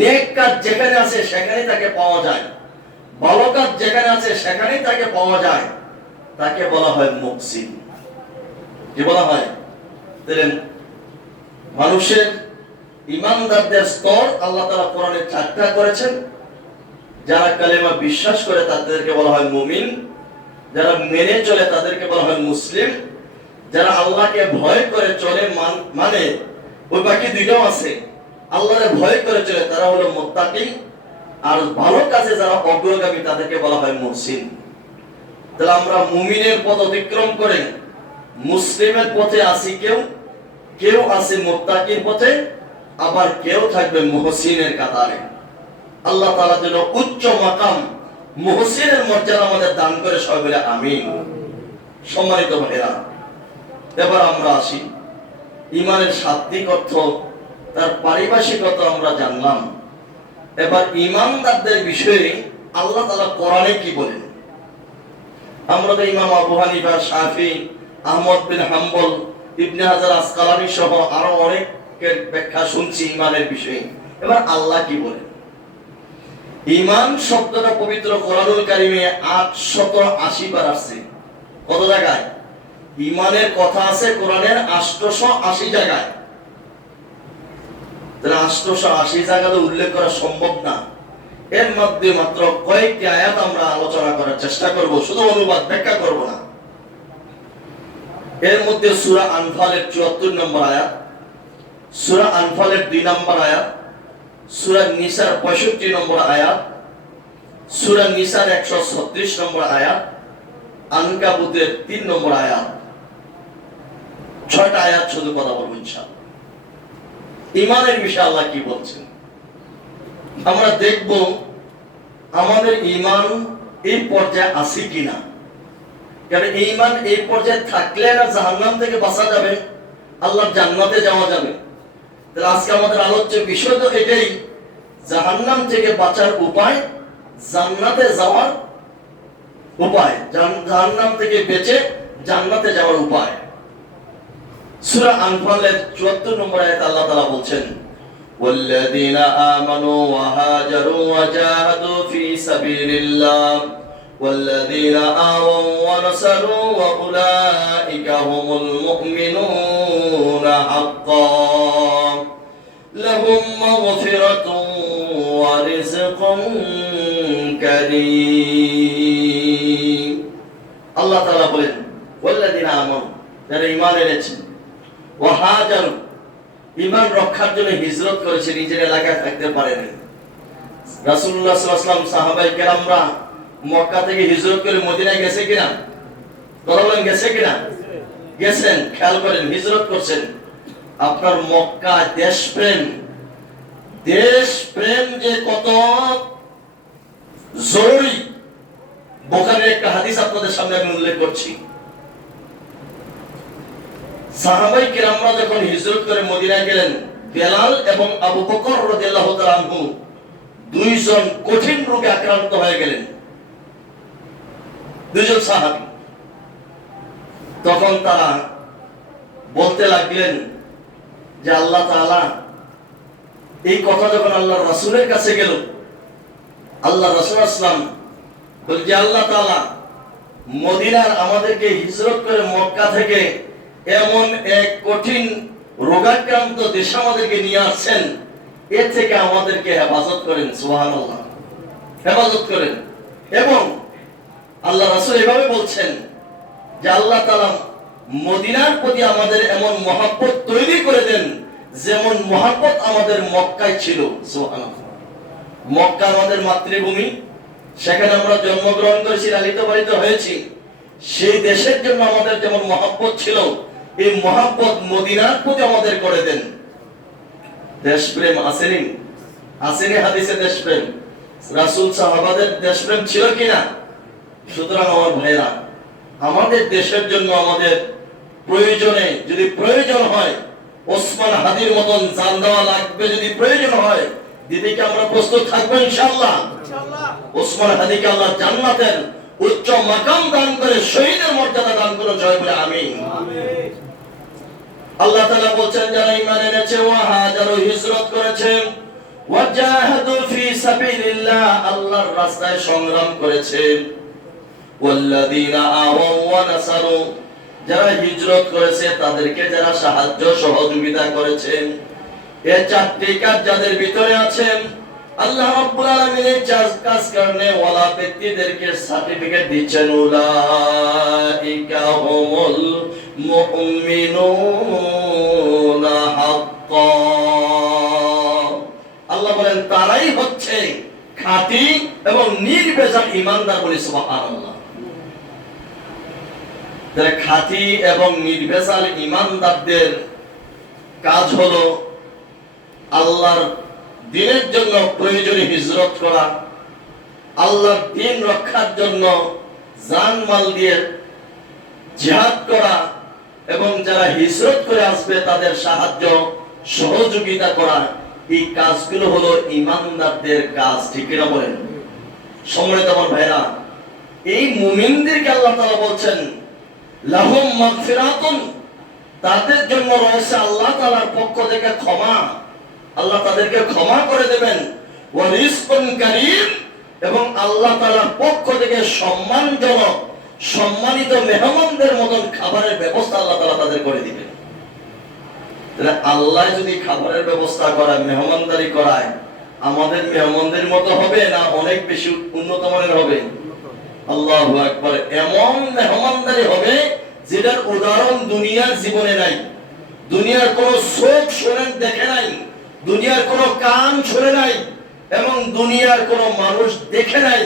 নেক কাজ যেখানে আছে সেখানে তাকে পাওয়া যায়, ভালো কাজ যেখানে আছে সেখানেই তাকে পাওয়া যায়, তাকে বলা হয় মুহসিন। কি বলা হয়? তাহলে মানুষের ইমানদারদের স্তর আল্লাহ তাআলা কোরআনে 4টা করেছেন। যারা কালেমা বিশ্বাস করে তাদেরকে বলা হয় মুমিন, যারা মেনে চলে তাদেরকে বলা হয় মুসলিম, যারা আল্লাহকে ভয় করে চলে, মানে ওই বাকি দুইটাও আছে, আল্লাহরে ভয় করে চলে, তারা হলো মুত্তাকি। আর ভালো কাজে যারা অগ্রগামী তাদেরকে বলা হয় মুহসিন। তাহলে আমরা মুমিনের পথ অতিক্রম করে মুসলিমের পথে আসি, কেউ আছে মুত্তাকির পথে, আবার কেউ থাকবে মুহসিনের কাতারে। আল্লাহ তাআলা যেন উচ্চ মাকাম মুহসিনের মর্যাদা আমাদের দান করে, সবাই বলে আমিন। সম্মানিত ভাইরা, এবার আমরা আসি ঈমানের শাব্দিক অর্থ, তার পারিভাষিক অর্থ আমরা জানলাম। এবার ঈমানদারদের বিষয়ে আল্লাহ তাআলা কোরআনে কি বলেন? আমরা তো ইমাম আবু হানিফা, শাফি, আহমদ বিন হাম্বল, ইবনে হাজার আসকালানী সহ আরো অনেকের ব্যাখ্যা শুনছি ঈমানের বিষয়ে। এবার আল্লাহ কি বলেন? ঈমান শব্দটা পবিত্র কোরআনুল কারীমে 880 বার আসছে। কত জায়গায়? ঈমানের কথা আছে কোরআনের 880 জায়গায়। তাহলে 880 জায়গাতে উল্লেখ করা সম্ভব না। এর মধ্যে মাত্র কয়েকটি আয়াত আমরা আলোচনা করার চেষ্টা করব, শুধু অনুবাদ ব্যাখ্যা করব না। এর মধ্যে সূরা আনফালের 74 নম্বর আয়াত, সূরা আনফালের 2 নম্বর আয়াত, সূরা নিসার 65 নম্বর আয়াত, সূরা নিসার 136 নম্বর আয়াত, আনকাবুতের 3 নম্বর আয়াত। 6টা আয়াত শুধু কথা বলবো ইনশাআল্লাহ। ঈমানের বিষয়ে আল্লাহ কি বলছেন আমরা দেখব। আমাদের ঈমান এই পর্যায়ে আছে কিনা, কারণ ঈমান এই পর্যায়ে থাকলে না জাহান্নাম থেকে বাঁচা যাবে, আল্লাহর জান্নাতে যাওয়া যাবে। তাহলে আজকে আমাদের আলোচ্য বিষয় তো এটাই, জাহান্নাম থেকে বাঁচার উপায়, জান্নাতে যাওয়ার উপায়, জাহান্নাম থেকে বেঁচে জান্নাতে যাওয়ার উপায়। সূরা আনফালের 74 নম্বর আয়াতে আল্লাহ তাআলা বলছেন, ওয়াল্লাযীনা আমানু ওয়া হাজারু ওয়া জাহাদু ফি সাবিলিল্লাহ ওয়াল্লাযীনা আওয়াউ ওয়া নাসারু ওয়া উলাইকা হুমুল মুমিনুনা হাক্কান লাহুম মাগফিরাতুন ওয়া রিজকুন কারীম। আল্লাহ তাআলা বলেন, ওয়াল্লাযীনা আমানু, যারা ঈমান এনেছেন, ওয়া হাজারু, ঈমান রক্ষার জন্য হিজরত করেছে, নিজের এলাকায় থাকতে পারেনি। রাসূলুল্লাহ সাল্লাল্লাহু আলাইহি ওয়াসাল্লাম, সাহাবায়ে কেরামরা মক্কা থেকে হিজরত করে মদিনায় গেছে কিনা? কথা বলেন, গেছে কিনা? গেছেন। খেয়াল করেন, হিজরত করছেন। আপনার মক্কা দেশপ্রেম যে কত জরুরি, বুখারীর একটা হাদিস আপনাদের সামনে আমি উল্লেখ করছি। সাহাবায়ে কিরামরা যখন হিজরত করে মদিনায় গেলেন, বেলাল এবং আবু বকর রাদিয়াল্লাহু তাআলা আনহু দুইজন কঠিন রোগে আক্রান্ত হয়ে গেলেন, দুইজন সাহাবী। তখন তারা বলতে লাগলেন যে আল্লাহ তাআলা, এই কথা যখন আল্লাহর রাসূলের কাছে গেল, আল্লাহ রাসূল আসলাম বলেন যে আল্লাহ তাআলা আমাদেরকে হিজরত করে মক্কা থেকে এমন এক কঠিন রোগাক্রান্ত দেশে আমাদেরকে নিয়ে আসছেন, এর থেকে আমাদেরকে হেফাজত করেন। সুবহানাল্লাহ, হেফাজত করেন। এবং আল্লাহ রাসূল এভাবে বলছেন যে আল্লাহ তাআলা মদিনার প্রতি আমাদের এমন মহব্বত তৈরি করে দেন যেমন মহব্বত আমাদের মক্কায় ছিল। সুবহানাল্লাহ, মক্কা আমাদের মাতৃভূমি, সেখানে আমরা জন্মগ্রহণ করেছি, লালিত পালিত হয়েছি। সেই দেশের জন্য আমাদের যেমন মহব্বত ছিল, এই মহব্বত মদিনার প্রতি আমাদের করে দেন। দেশপ্রেম আসেনি? আসেনি হাদিসে দেশপ্রেম? রাসূল সাহাবাদের দেশপ্রেম ছিল কিনা? সুতরাং আমার ভাইরা, আমাদের দেশের জন্য আমাদের প্রয়োজনে যদি প্রয়োজন হয়, ওসমান হাদির মতন জান দেওয়া লাগবে, যদি প্রয়োজন হয় দিদি কি আমরা প্রস্তুত থাকবো ইনশাআল্লাহ? ওসমান হাদিকে আল্লাহ জান্নাতের উচ্চ মাকাম দান করে শহীদের মর্যাদা দান করে, জয় বলে আমিন। আল্লাহ তাআলা বলেন যারা ঈমান এনেছে ওয়া হাজারু হিজরত করেছে ওয়া জাহাদু ফি সাবিলিল্লাহ, আল্লাহর রাস্তায় সংগ্রাম করেছে, ওয়াল্লাযীনা আওয়াও ওয়া নাসারু, যারা হিজরত করেছে তাদেরকে যারা সাহায্য সহযোগিতা করেছেন, এই চারটি কাজ যাদের ভিতরে আছেন আল্লাহ রাব্বুল আলামিন এই কাজ করনে ওয়ালা ব্যক্তিদেরকে সার্টিফিকেট দিচ্ছেন, উলাইকা হুমুল মুমিনুনা হাক্কান। আল্লাহ বলেন তারাই হচ্ছে খাঁটি এবং নির্ভেজাল ঈমানদার। বলি সুবহানাল্লাহ। তারা খাঁটি এবং নির্ভেজাল ঈমানদারদের কাজ হলো আল্লাহর দ্বীনের জন্য প্রয়োজনীয় হিজরত করা, আল্লাহর দ্বীন রক্ষার জন্য জান মাল দিয়ে জিহাদ করা, এবং যারা হিজরত করে আসবে তাদের সাহায্য সহযোগিতা করা। এই কাজগুলো হলো ঈমানদারদের কাজ। ঠিক কিনা বলেন? সম্মানিত আমার ভাইরা, এই মুমিনদেরকে আল্লাহ তাআলা বলছেন লাহুম মাগফিরাতুন, তাদের জন্য রয়েছে আল্লাহ তাআলার পক্ষ থেকে ক্ষমা, আল্লাহ তাদেরকে ক্ষমা করে দেবেন, ওয়া রিজকুন কারীম, এবং আল্লাহ তাআলার পক্ষ থেকে সম্মানজনক সম্মানিত মেহমানদের মতন খাবারের ব্যবস্থা আল্লাহ তাআলা তাদের করে দিবেন। তাহলে আল্লাহ যদি খাবারের ব্যবস্থা করায়, মেহমানদারি করায়, আমাদের মেহমানদের মতো হবে না অনেক বেশি উন্নত মানের হবে? আল্লাহু আকবার। এমন মেহমানদারি হবে যেটার উদাহরণ দুনিয়ার জীবনে নাই, দুনিয়ার কোন চোখ শোনেন দেখে নাই, দুনিয়ার কোন কান শুনে নাই, এবং দুনিয়ার কোন মানুষ দেখে নাই।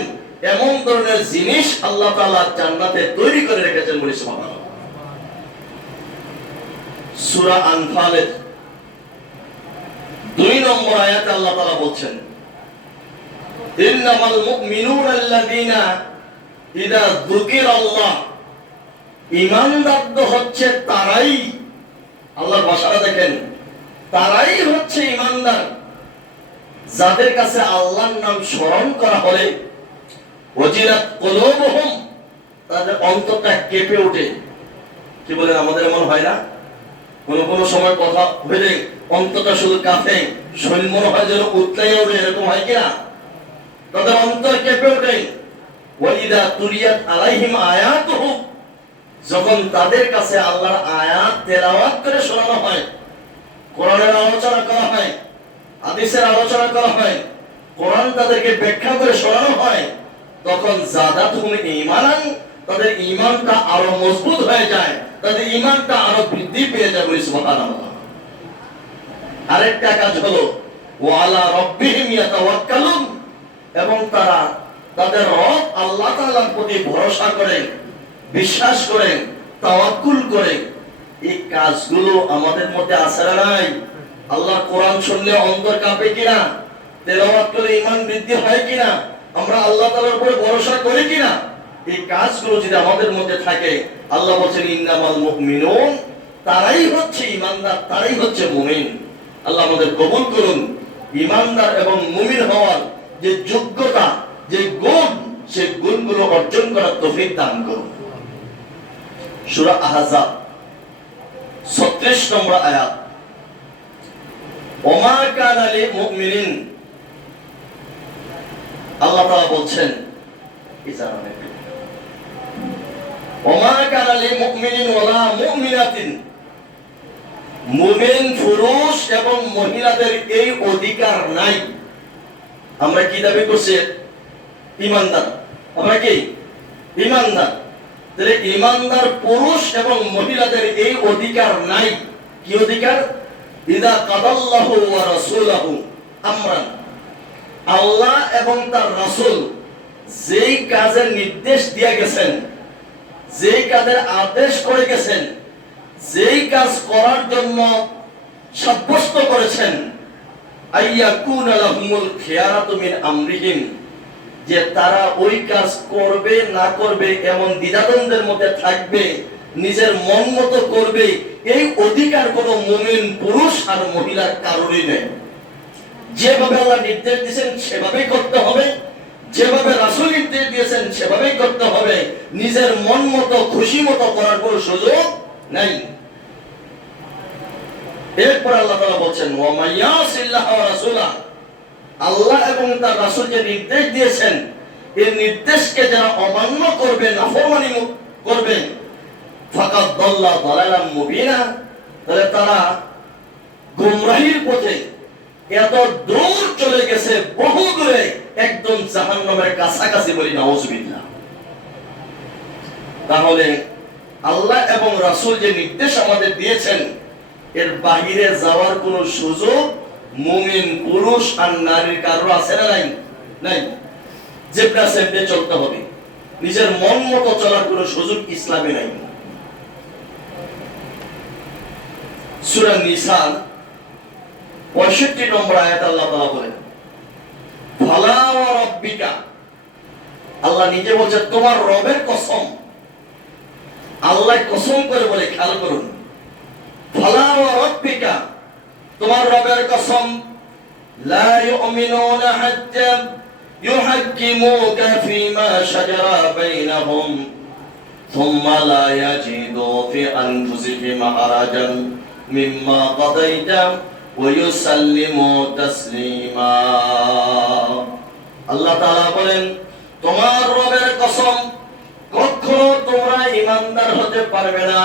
এমন ধরনের জিনিস আল্লাহ তাআলা জান্নাতে তৈরি করে রেখেছেন। বলি সুবহানাল্লাহ। সূরা আনফালের 2 নম্বর আয়াতে আল্লাহ তাআলা বলছেন ইন্নামাল মুমিনুনা আল্লাযীনা ইযা যুকিরাল্লাহ, ঈমানদার হচ্ছে তারাই, আল্লাহর ভাষাটা দেখেন, তারাই হচ্ছে ঈমানদার যাদের কাছে আল্লাহর নাম স্মরণ করা হলে ওয়াজিলাত কুলুবুহুম, তাদের অন্তরটা কেঁপে ওঠে। কি বলেন? আমাদের এমন হয় না? কোন সময় কথা বলে অন্তরটা শুধু কাঁপে, শরীর মনে হয় যেন উতলাইয়া ওঠে, এরকম হয় কিনা? তাদের অন্তর কেঁপে ওঠে। ওয়া ইযা তুলিয়াত আলাইহিম আয়াতুহু, যখন তাদের কাছে আল্লাহর আয়াত তেলাওয়াত করে শোনানো হয়, কোরআনের আলোচনা করা হয়, হাদিসের আলোচনা করা হয়, কোরআন তাদেরকে ব্যাখ্যা করে শোনানো হয়, তখন যাদাতুহুম ঈমানান, তাদের ঈমানটা আরো মজবুত হয়ে যায়, তাদের ঈমানটা আরো বৃদ্ধি পেয়ে যায়। সুবহানাল্লাহ। আরেকটা কাজ হলো ওয়া আলা রাব্বিহিম ইয়াতাওয়াক্কালুন, এবং তারা তাদের রব আল্লাহ তাআলার প্রতি ভরসা করেন, বিশ্বাস করেন, তাওয়াক্কুল করেন। এই কাজগুলো আমাদের মধ্যে আছে না নাই? আল্লাহ কোরআন শুনলে অন্তর কাঁপে কিনা? তেলাওয়াত করে ঈমান বৃদ্ধি হয় কিনা? আমরা আল্লাহ তাআলার উপরে ভরসা করি কিনা? এই কাজগুলো যদি আমাদের মধ্যে থাকে, আল্লাহ বলেন ইন্নামাল মুমিনুন, তারাই হচ্ছে ঈমানদার, তারাই হচ্ছে মুমিন। আল্লাহ আমাদের কবুল করুন। ঈমানদার এবং মুমিন হওয়ার যে যোগ্যতা, যে গুণ, সেই গুণগুলো অর্জন করার তৌফিক দান করুন। সূরা আহজাব 36 নম্বর আয়াত, ওমা কানা লিল মুমিনিন, আল্লাহ তাআলা বলছেন ওমা কানা লিল মুমিনিন ওয়ালা মুমিনাতিন, মুমিন পুরুষ এবং মহিলাদের এই অধিকার নাই। আমরা কি দাবি করছি? ঈমানদার। আমরা কি ঈমানদার? তাহলে ঈমানদার পুরুষ এবং মহিলাদের এই অধিকার নাই। কি অধিকার? ইদা কাদাল্লাহু ওয়া রাসূলুহু আমরান, আল্লাহ এবং তার রাসূল যেই কাজের নির্দেশ দিয়ে গেছেন, যেই কাজের আদেশ করে গেছেন, যেই কাজ করার জন্য সাব্যস্ত করেছেন, আইয়াকুনা লাহুমুল খিয়ারাতু মিন আমরিহিম, যে তারা ওই কাজ করবে না করবে এমন দ্বিধাদ্বন্দ্বের মধ্যে থাকবে, নিজের মন মতো করবে, এই অধিকার কোনো মুমিন পুরুষ আর মহিলার কারোরই নেই। যেভাবে আল্লাহ নির্দেশ দিয়েছেন সেভাবেই করতে হবে, যেভাবে রাসূল নির্দেশ দিয়েছেন সেভাবেই করতে হবে। নিজের মন মতো খুশি মতো করার কোনো সুযোগ নাই। এরপর আল্লাহ তাআলা বলছেন, ওয়া মাইয়াসিল্লাহ ওয়া রাসূলা, আল্লাহ এবং তার রাসূল যে নির্দেশ দিয়েছেন এই নির্দেশকে যারা অমান্য করবে, নাফরমানি করবে, ফাকাদ দাল্লা দালালাম মুবিনা, তাহলে তারা গোমরাহির পথে এত দূর চলে গেছে, বহু দূরে, একদম জাহান্নামের কাছাকাছি, বলি নাউজুবিল্লাহ। তাহলে আল্লাহ এবং রাসূল যে নির্দেশ আমাদের দিয়েছেন এর বাহিরে যাওয়ার কোনো সুযোগ মুমিন পুরুষ আর নারীর কারো আছে না নাই? নাই। যেটা সেমতে চলতে হবে, নিজের মন মতো চলার কোনো সুযোগ ইসলামে নাই। সূরা নিসা 65 নম্বর আয়াতে আল্লাহ তাআলা বলেন, ফালা ওয়া রাব্বিকা, আল্লাহ নিজে বলছেন তোমার রবের কসম। আল্লাহ কসম করে বলে, খেয়াল করুন, ফালা ওয়া রাব্বিকা, তোমার রবের কসম, লা ইউমিনুনা হাত্তা ইউহাক্কিমুকা ফীমা শাজারা বাইনাহুম থুম্মা লা ইয়াজিদু ফি আনফুসিহিম হারাজান মিম্মা কাদাইতা ওয়া ইউসাল্লিমু তাসলিমা। আল্লাহ তাআলা বলেন, তোমার রবের কসম, কখনো তোমরা ঈমানদার হতে পারবে না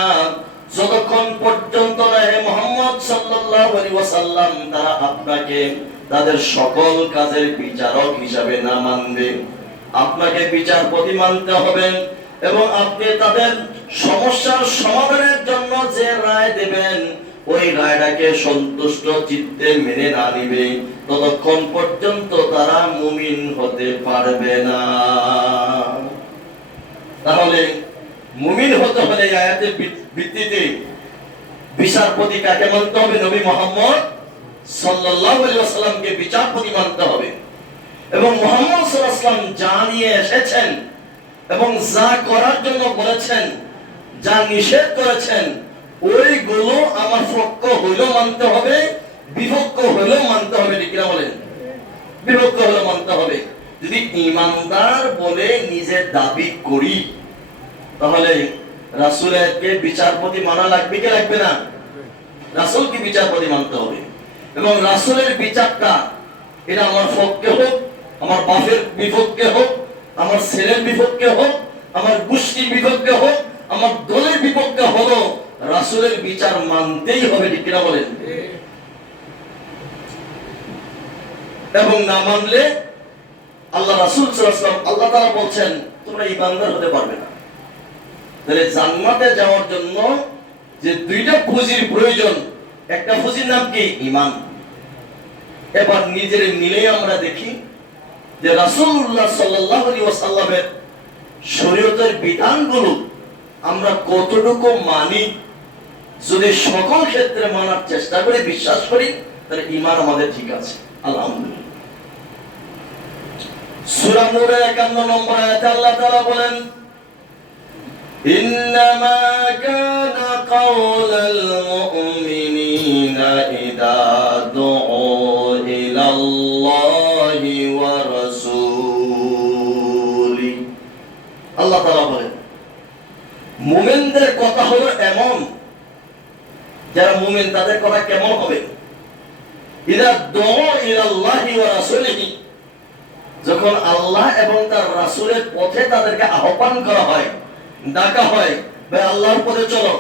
যতক্ষণ পর্যন্ত না হে মুহাম্মদ সাল্লাল্লাহু আলাইহি ওয়াসাল্লাম তারা আপনাকে তাদের সকল কাজের বিচারক হিসাবে না মানবে। আপনাকে বিচারপতি মানতে হবে এবং আপনি তাদের সমস্যার সমাধানের জন্য যে রায় দেবেন ওই রায়টাকে সন্তুষ্ট চিত্তে মেনে না নিবে ততক্ষণ পর্যন্ত তারা মুমিন হতে পারবে না। তাহলে মুমিন হতে হলে আয়াতের ভিত্তিতে বিচারপতি কাকে মানতে হবে? নবী মুহাম্মদ সাল্লাল্লাহু আলাইহি ওয়াসাল্লামকে বিচারপতি মানতে হবে। এবং মুহাম্মদ সাল্লাল্লাহু আলাইহি ওয়াসাল্লাম যা নিয়ে এসেছেন এবং যা করার জন্য বলেছেন, যা নিষেধ করেছেন, ওইগুলো আমার পক্ষ হইলেও মানতে হবে, বিপক্ষ হইলেও মানতে হবে। ঠিক না বলেন? বিপক্ষ হইলেও মানতে হবে। যদি ঈমানদার বলে নিজে দাবি করি তাহলে রাসূলকে বিচারপতি মানা লাগবে কি লাগবে না? রাসূলকে বিচারপতি মানতে হবে। এবং রাসূলের বিচারটা এটা আমার পক্ষে হোক, আমার বাপের বিপক্ষে হোক, আমার ছেলের বিপক্ষে হোক, আমার গোষ্ঠীর বিপক্ষে হোক, আমার দলের বিপক্ষে হলো, রাসূলের বিচার মানতেই হবে। ঠিক কিনা বলেন? এবং না মানলে আল্লাহ রাসূল সাল্লাল্লাহু আলাইহি ওয়াসাল্লাম, আল্লাহ তাআলা বলছেন তোমরা ঈমানদার হতে পারবে না। তাহলে জান্নাতে যাওয়ার জন্য যে দুইটা পুঁজির প্রয়োজন, একটা পুঁজির নাম কি? ঈমান। এবার নিজের মিলে আমরা দেখি যে রাসূলুল্লাহ সাল্লাল্লাহু আলাইহি ওয়াসাল্লামের শরীয়তের বিধানগুলো আমরা কতটুকু মানি। যদি সকল ক্ষেত্রে মানার চেষ্টা করি, বিশ্বাস করি, তাহলে ঈমান আমাদের ঠিক আছে, আলহামদুলিল্লাহ। সূরা নূরের 51 নম্বর আয়াতে আল্লাহ তাআলা বলেন, ইন্নামা কানা কাওলাল মুমিনিনা ইযা দুউ ইলাল্লাহি ওয়া রাসূলি। আল্লাহ তাআলা বলেন মুমিনদের কথা হলো এমন, যারা মুমিন তাদের কথা কেমন হবে? ইযা দুউ ইলাল্লাহি ওয়া রাসূলিহি, যখন আল্লাহ এবং তার রাসূলের পথে তাদেরকে আহ্বান করা হয়, ডাকা হয়, ভাই আল্লাহর পথে চলো,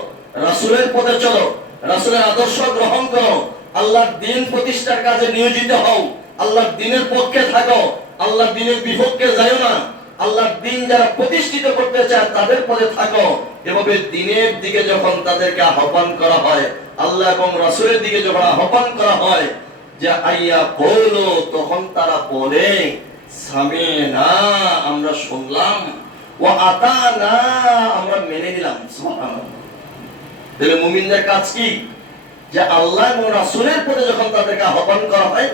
রাসূলের পথে চলো, রাসূলের আদর্শ গ্রহণ করো, আল্লাহর দ্বীন প্রতিষ্ঠার কাজে নিয়োজিত হও, আল্লাহর দ্বীনের পক্ষে থাকো, আল্লাহর দ্বীনের বিপক্ষে যাও না। আল্লাহর দ্বীন যারা প্রতিষ্ঠিত করতে চায় তাদের পথে থাকো। এভাবে দ্বীনের দিকে যখন তাদেরকে আহ্বান করা হয়, আল্লাহ এবং রাসূলের দিকে যখন আহ্বান করা হয়, যে আইয়া বলো, তখন তারা বলে সামিনা, আমরা শুনলাম, ওয়া আতানা, আমরা মেনে নিলাম। সুবহানাল্লাহ। তাহলে মুমিনদের কাজ কি? যে আল্লাহ এবং রাসূলের পথে যখন তাদেরকে আহ্বান করা হয়,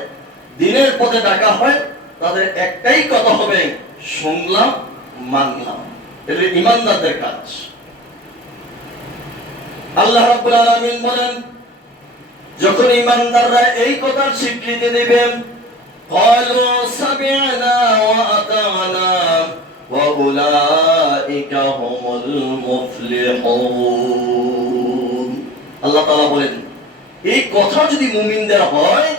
দ্বীনের পথে ডাকা হয়, তাদের একটাই কথা হবে, শুনলাম, মানলাম। এটা ঈমানদারদের কাজ। আল্লাহ রাব্বুল আলামিন বলেন, যখন ঈমানদাররা এই কথার স্বীকৃতি দিবেন, ক্বালু সামি'না ওয়া আতা'না ওয়া উলাইকা হুমুল মুফলিহুন। আল্লাহ তাআলা বলেন, এই কথা যদি মুমিনদের হয়,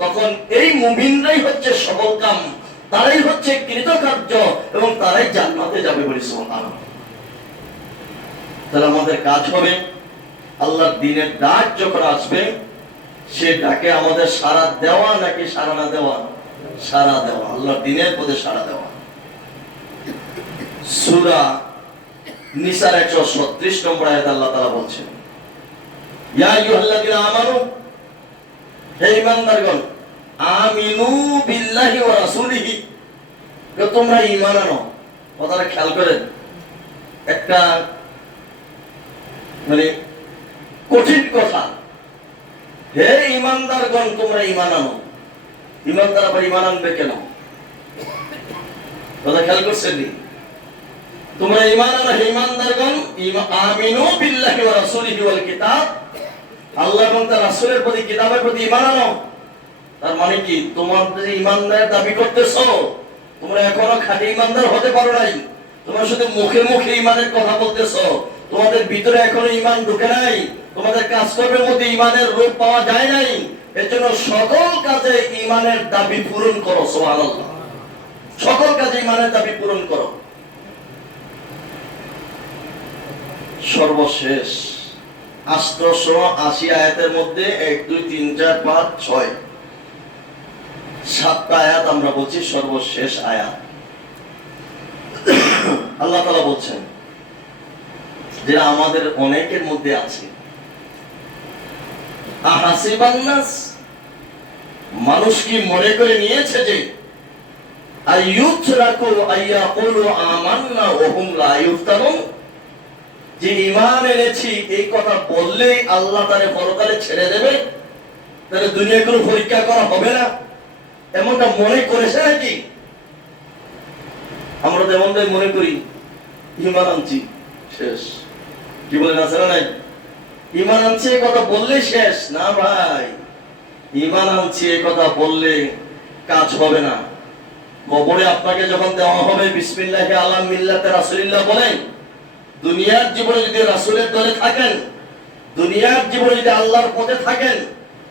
তখন এই মুমিনরাই হচ্ছে সফলকাম, তারাই হচ্ছে কৃতকার্য এবং তারাই জান্নাতে যাবে বলে। সুবহানাল্লাহ। তাহলে আমাদের কাজ হবে, আল্লাহর দ্বীনের ডাক যখন আসবে, সে ডাকে আমাদের সাড়া দেওয়া নাকি সাড়া না দেওয়া? সাড়া দেওয়া, আল্লাহর দ্বীনের পথে সাড়া দেওয়া। সূরা নিসার 136 নম্বর আয়াতে আল্লাহ তাআলা বলছেন, ইয়া আইয়ুহাল্লাযীনা আমানু, হে ঈমানদারগণ, আমিনু বিল্লাহি ওয়া রাসূলিহি, তোমরা ঈমান আনো। কথাটা খেয়াল করেন, একটা মানে কঠিন কথা। হে ঈমানদারগণ, তোমরা ঈমান আনো। ঈমানদার আবার ঈমান আনবে কেন? কথা খেয়াল করছেন? তোমরা ঈমান আনো, হে ঈমানদারগণ, আমিনু বিল্লাহি ওয়া রাসূলিহি ওয়াল কিতাব, আল্লাহ এবং তার রাসূলের প্রতি, কিতাবের প্রতি ঈমান আনো। তার মানে কি? তোমরা যে ঈমানদারের দাবি করতেছো, তোমরা এখনো খাঁটি ঈমানদার হতে পারো নাই। তোমরা শুধু মুখে মুখে ঈমানের কথা বলতেছো, তোমাদের ভিতরে এখনো ঈমান ঢুকে নাই, তোমাদের কাজকর্মের মধ্যে ঈমানের রূপ পাওয়া যায় নাই। এর জন্য সকল কাজে ঈমানের দাবি পূরণ করো। সুবহানাল্লাহ। সকল কাজে ঈমানের দাবি পূরণ করো। সর্বশেষ 880 আয়াতের মধ্যে 1 2 3 4 5 6 7টা আয়াত আমরা বলছি সর্বশেষ আয়াত। আল্লাহ তাআলা বলছেন, যেটা আমাদের অনেকের মধ্যে আছে, আহাসিবান নাস, মানুষ কি মনে করে নিয়েছে যে আইয়ুতরাকু আইয়াকুলু আমান্না ওয়া হুম লা ইফতানুন, যে ঈমান এনেছি এই কথা বললেই আল্লাহ তারে পরকালে ছেড়ে দেবে, তাহলে দুনিয়ায় কোনো পরীক্ষা করা হবে না, এমনটা মনে করেছে নাকি? আমরা তো এমনটাই মনে করি, ঈমান আনছি শেষ। কি বলেন, আছে না নাই? ঈমান আনছি এই কথা বললে শেষ না ভাই। ঈমান আনছি এই কথা বললে কাজ হবে না। কবরে আপনাকে যখন দেওয়া হবে বিসমিল্লাহি আলা মিল্লাতে রাসূলিল্লাহ বলেন, দুনিয়ার জীবনে যদি রাসূলের দলে থাকেন, দুনিয়ার জীবনে যদি আল্লাহর পথে থাকেন,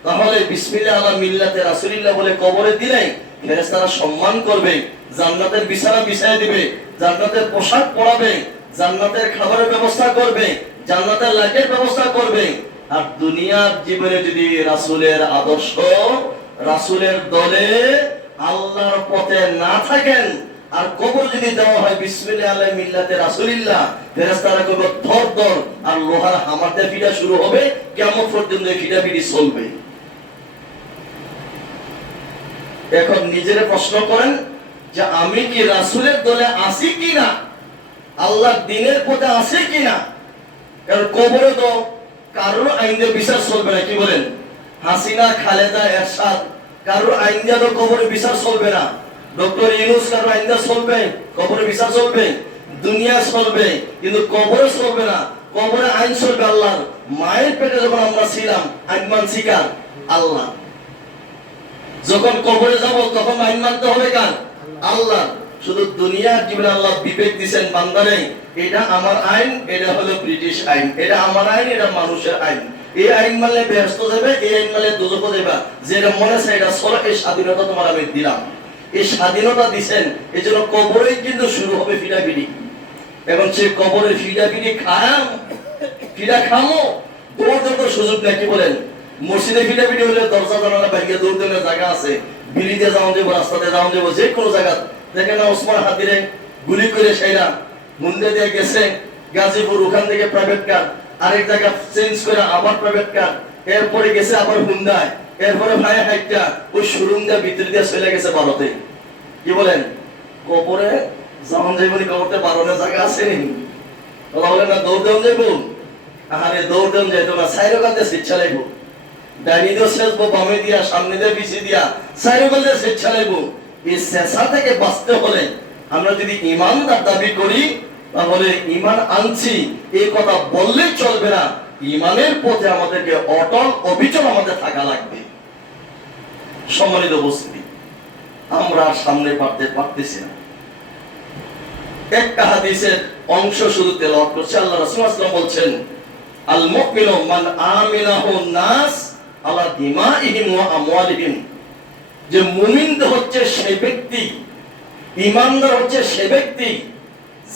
তাহলে বিসমিল্লাহি আলা মিল্লাতে রাসূলিল্লাহ বলে কবরে দিলে ফেরেশতারা সম্মান করবে, জান্নাতের বিছানা বিছায় দিবে, জান্নাতের পোশাক পরাবে, জান্নাতের খাবারের ব্যবস্থা করবে, জান্নাতের লাইটের ব্যবস্থা করবে। আর দুনিয়ার জীবনে যদি রাসূলের আদর্শ, রাসূলের দলে, আল্লাহর পথে না থাকেন, আর কবর যদি দেওয়া হয় বিসমিল্লাহি আলা মিল্লাতে রাসূলিল্লাহ, ফেরেশতারা কবর ধর ধর আর লোহার হামাতে ফিরা শুরু হবে, কিয়ামত পর্যন্ত ফিরাফিরি চলবে। এখন নিজেরা প্রশ্ন করেন যে আমি কি রাসূলের দলে আছি কিনা, আল্লাহর দ্বীনের পথে আছি কিনা? কারণ কবরে তো কারোর আইন দিয়ে বিচার চলবে না। কি বলেন? হাসিনা, খালেদা, এরশাদ, কারোর আইন দিয়ে তো কবরে বিচার চলবে না। ডক্টর ইউনূস, কারোর আইন দিয়ে চলবে? কবরে বিচার চলবে? দুনিয়া চলবে, কিন্তু কবরে চলবে না। কবরে আইন চলবে আল্লাহর। মায়ের পেটে যখন আমরা ছিলাম, আইন মানছি কার? আল্লাহ। যখন কবরে যাব তখন আইন মানতে হবে কার? আল্লাহ। শুধু দুনিয়ার জীবনে আল্লাহ বিবেক দিবেন বান্দারে, এটা আমার আইন, এটা হলো ব্রিটিশ আইন, এটা আমার আইন, এটা মানুষের আইন। এই আইন মানলে বেহেশত যাবে, এই আইন মানলে দোজখে যাবে। যেটা মনে চায় এটা চলো, এই স্বাধীনতা তোমার আমি দিলাম। এই স্বাধীনতা দিবেন, এজন্য কবরেই কিন্তু শুরু হবে ফিরাফিরি। এখন সে কবরের ফিরাফিরি খাম, ফিরা খামো, দৌড় দৌড় সুযোগ নেই, কি বলেন? মসজিদে ফিটাফিটি হলে দরজা জানালা বাইরে দৌড় দেওয়ার জায়গা আছে, বিড়িতে যাওয়া যাবো, রাস্তাতে যাওয়া যাবো, যে কোনো জায়গা। দেখেন না ওসমান হাদিরে গুলি করে সেইরা মুন্ডে দিয়ে গেছে গাজীপুর, ওখান থেকে প্রাইভেট কার, আরেক জায়গা চেঞ্জ করে আবার প্রাইভেট কার, এরপরে গেছে আবার হুন্ডায়, এরপরে ভাই হাইটটা ওই শোরুমটা ভিতরে দিয়ে চলে গেছে ভারতে। কি বলেন? কবরে যখন যাইবনি, কবরতে বারোটা জায়গা আছে নি? ওরা বলে না দৌড় দেওয়া যাইব, আরে দৌড় দেওয়া যাইতো না, সাইরো কালতে শিক্ষা লাগবো, ডাইনি দিয়ে শেষবো, বামে দিয়া, সামনে দিয়ে পিছিয়ে দিয়া, সাইরো কালতে শিক্ষা লাগবো। এই শেষা থেকে বাঁচতে হলে আমরা যদি ইমানদার দাবি করি, তাহলে ইমান আনছি এই কথা বললেই চলবে না, ইমানের পথে আমাদেরকে অটল অবিচল আমাদের থাকা লাগবে। সম্মানিত উপস্থিতি, আমরা সামনে পারতেছি না। একটা হাদিসের অংশ শুধু তেলাওয়াত করছি। আল্লাহ রাসূল সাল্লাল্লাহু আলাইহি ওয়াসাল্লাম বলছেন, আল মুমিনু মান আমিনাহু নাস আলা দিমাইহিম ওয়া আমওয়ালিহিম, যে মুমিন হচ্ছে সেই ব্যক্তি, ঈমানদার হচ্ছে সেই ব্যক্তি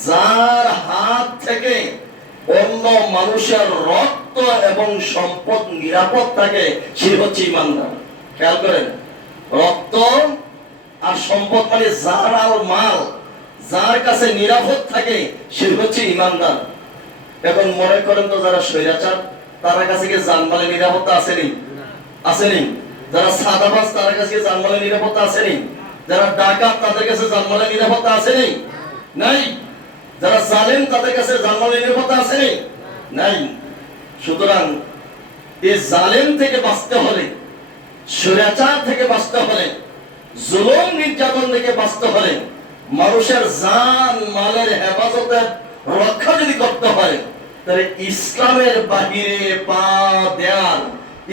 যার হাত থেকে অন্য মানুষের রক্ত এবং সম্পদ নিরাপদ থাকে, সে হচ্ছে ঈমানদার। খেয়াল করেন, রক্ত আর সম্পদ মানে যার আর মাল যার কাছে নিরাপদ থাকে, সে হচ্ছে ঈমানদার। এখন মনে করেন তো যারা স্বৈরাচার, তার কাছে কি জানমালের নিরাপত্তা আসেনি? আসেনি। যারা সাদাবাজ, তার কাছে কি জানমালের নিরাপত্তা আসেনি? যারা ডাকাত, তাদের কাছে জানমালের নিরাপত্তা আসেনি? নাই। যারা জালেম, তাদের কাছে জানমালের নিরাপত্তা আসেনি? নাই। সুতরাং এই জালেম থেকে বাঁচতে হলে, স্বৈরাচার থেকে বাঁচতে হলে, জুলুম নির্যাতন থেকে বাঁচতে হলে, মানুষের জান মালের হেফাজতের রক্ষা যদি করতে হয়, তাহলে ইসলামের বাহিরে পা দেয়ার,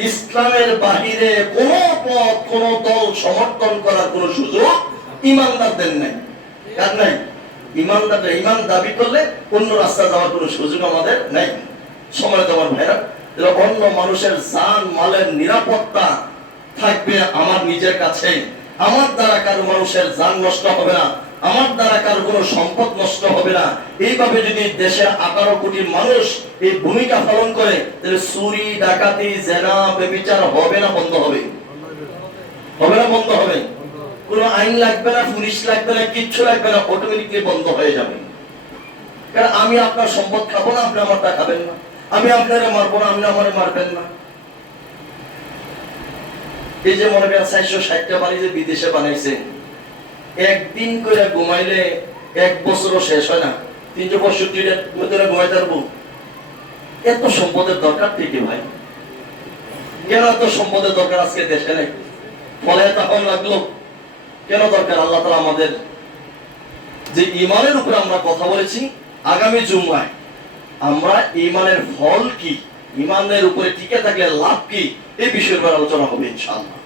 ইসলামের বাহিরে কোন পথ, কোন দল সমর্থন করার কোন সুযোগ ইমানদারদের নেই। কার নাই? ইমানদাররা ইমান দাবি করলে অন্য রাস্তা যাওয়ার কোন সুযোগ আমাদের নেই। সময় তোমার ভাইরা, অন্য মানুষের জান মালের নিরাপত্তা থাকবে আমার নিজের কাছে, আমার দ্বারা কারো মানুষের জান নষ্ট হবে না, আমার দ্বারা কারো কোনো সম্পদ নষ্ট হবে না। এইভাবে যদি দেশের 18 কোটি মানুষ এই ভূমিকা পালন করে, তাহলে চুরি, ডাকাতি, জেনা, ব্যভিচার হবে না বন্ধ হবে? হবে না বন্ধ হবে? কোনো আইন লাগবে না, পুলিশ লাগবে না, কিচ্ছু লাগবে না, অটোমেটিকলি বন্ধ হয়ে যাবে। কারণ আমি আপনার সম্পদ খাবো না, আপনি আমারটা খাবেন না, আমি আপনারে মারবো না, আপনি আমারে মারবেন না। এই যে মনে করেন 460টা বাড়ি যে বিদেশে বানাইছে, একদিন করে ঘুমাইলে 1 বছরও শেষ হয় না, 365 ভিতরে ঘুমাইতে পারবো। এত সম্পদের দরকার থেকে ভাই, কেন এত সম্পদের দরকার আজকে দেশে নেই? ফলে তখন লাগলো কেন দরকার? আল্লাহ তাআলা আমাদের যে ঈমানের উপরে আমরা কথা বলেছি, আগামী জুমআয় আমরা ঈমানের ফল কি, ঈমানের উপরে টিকে থাকলে লাভ কি, এই বিষয়ের উপর আলোচনা হবে ইনশাআল্লাহ।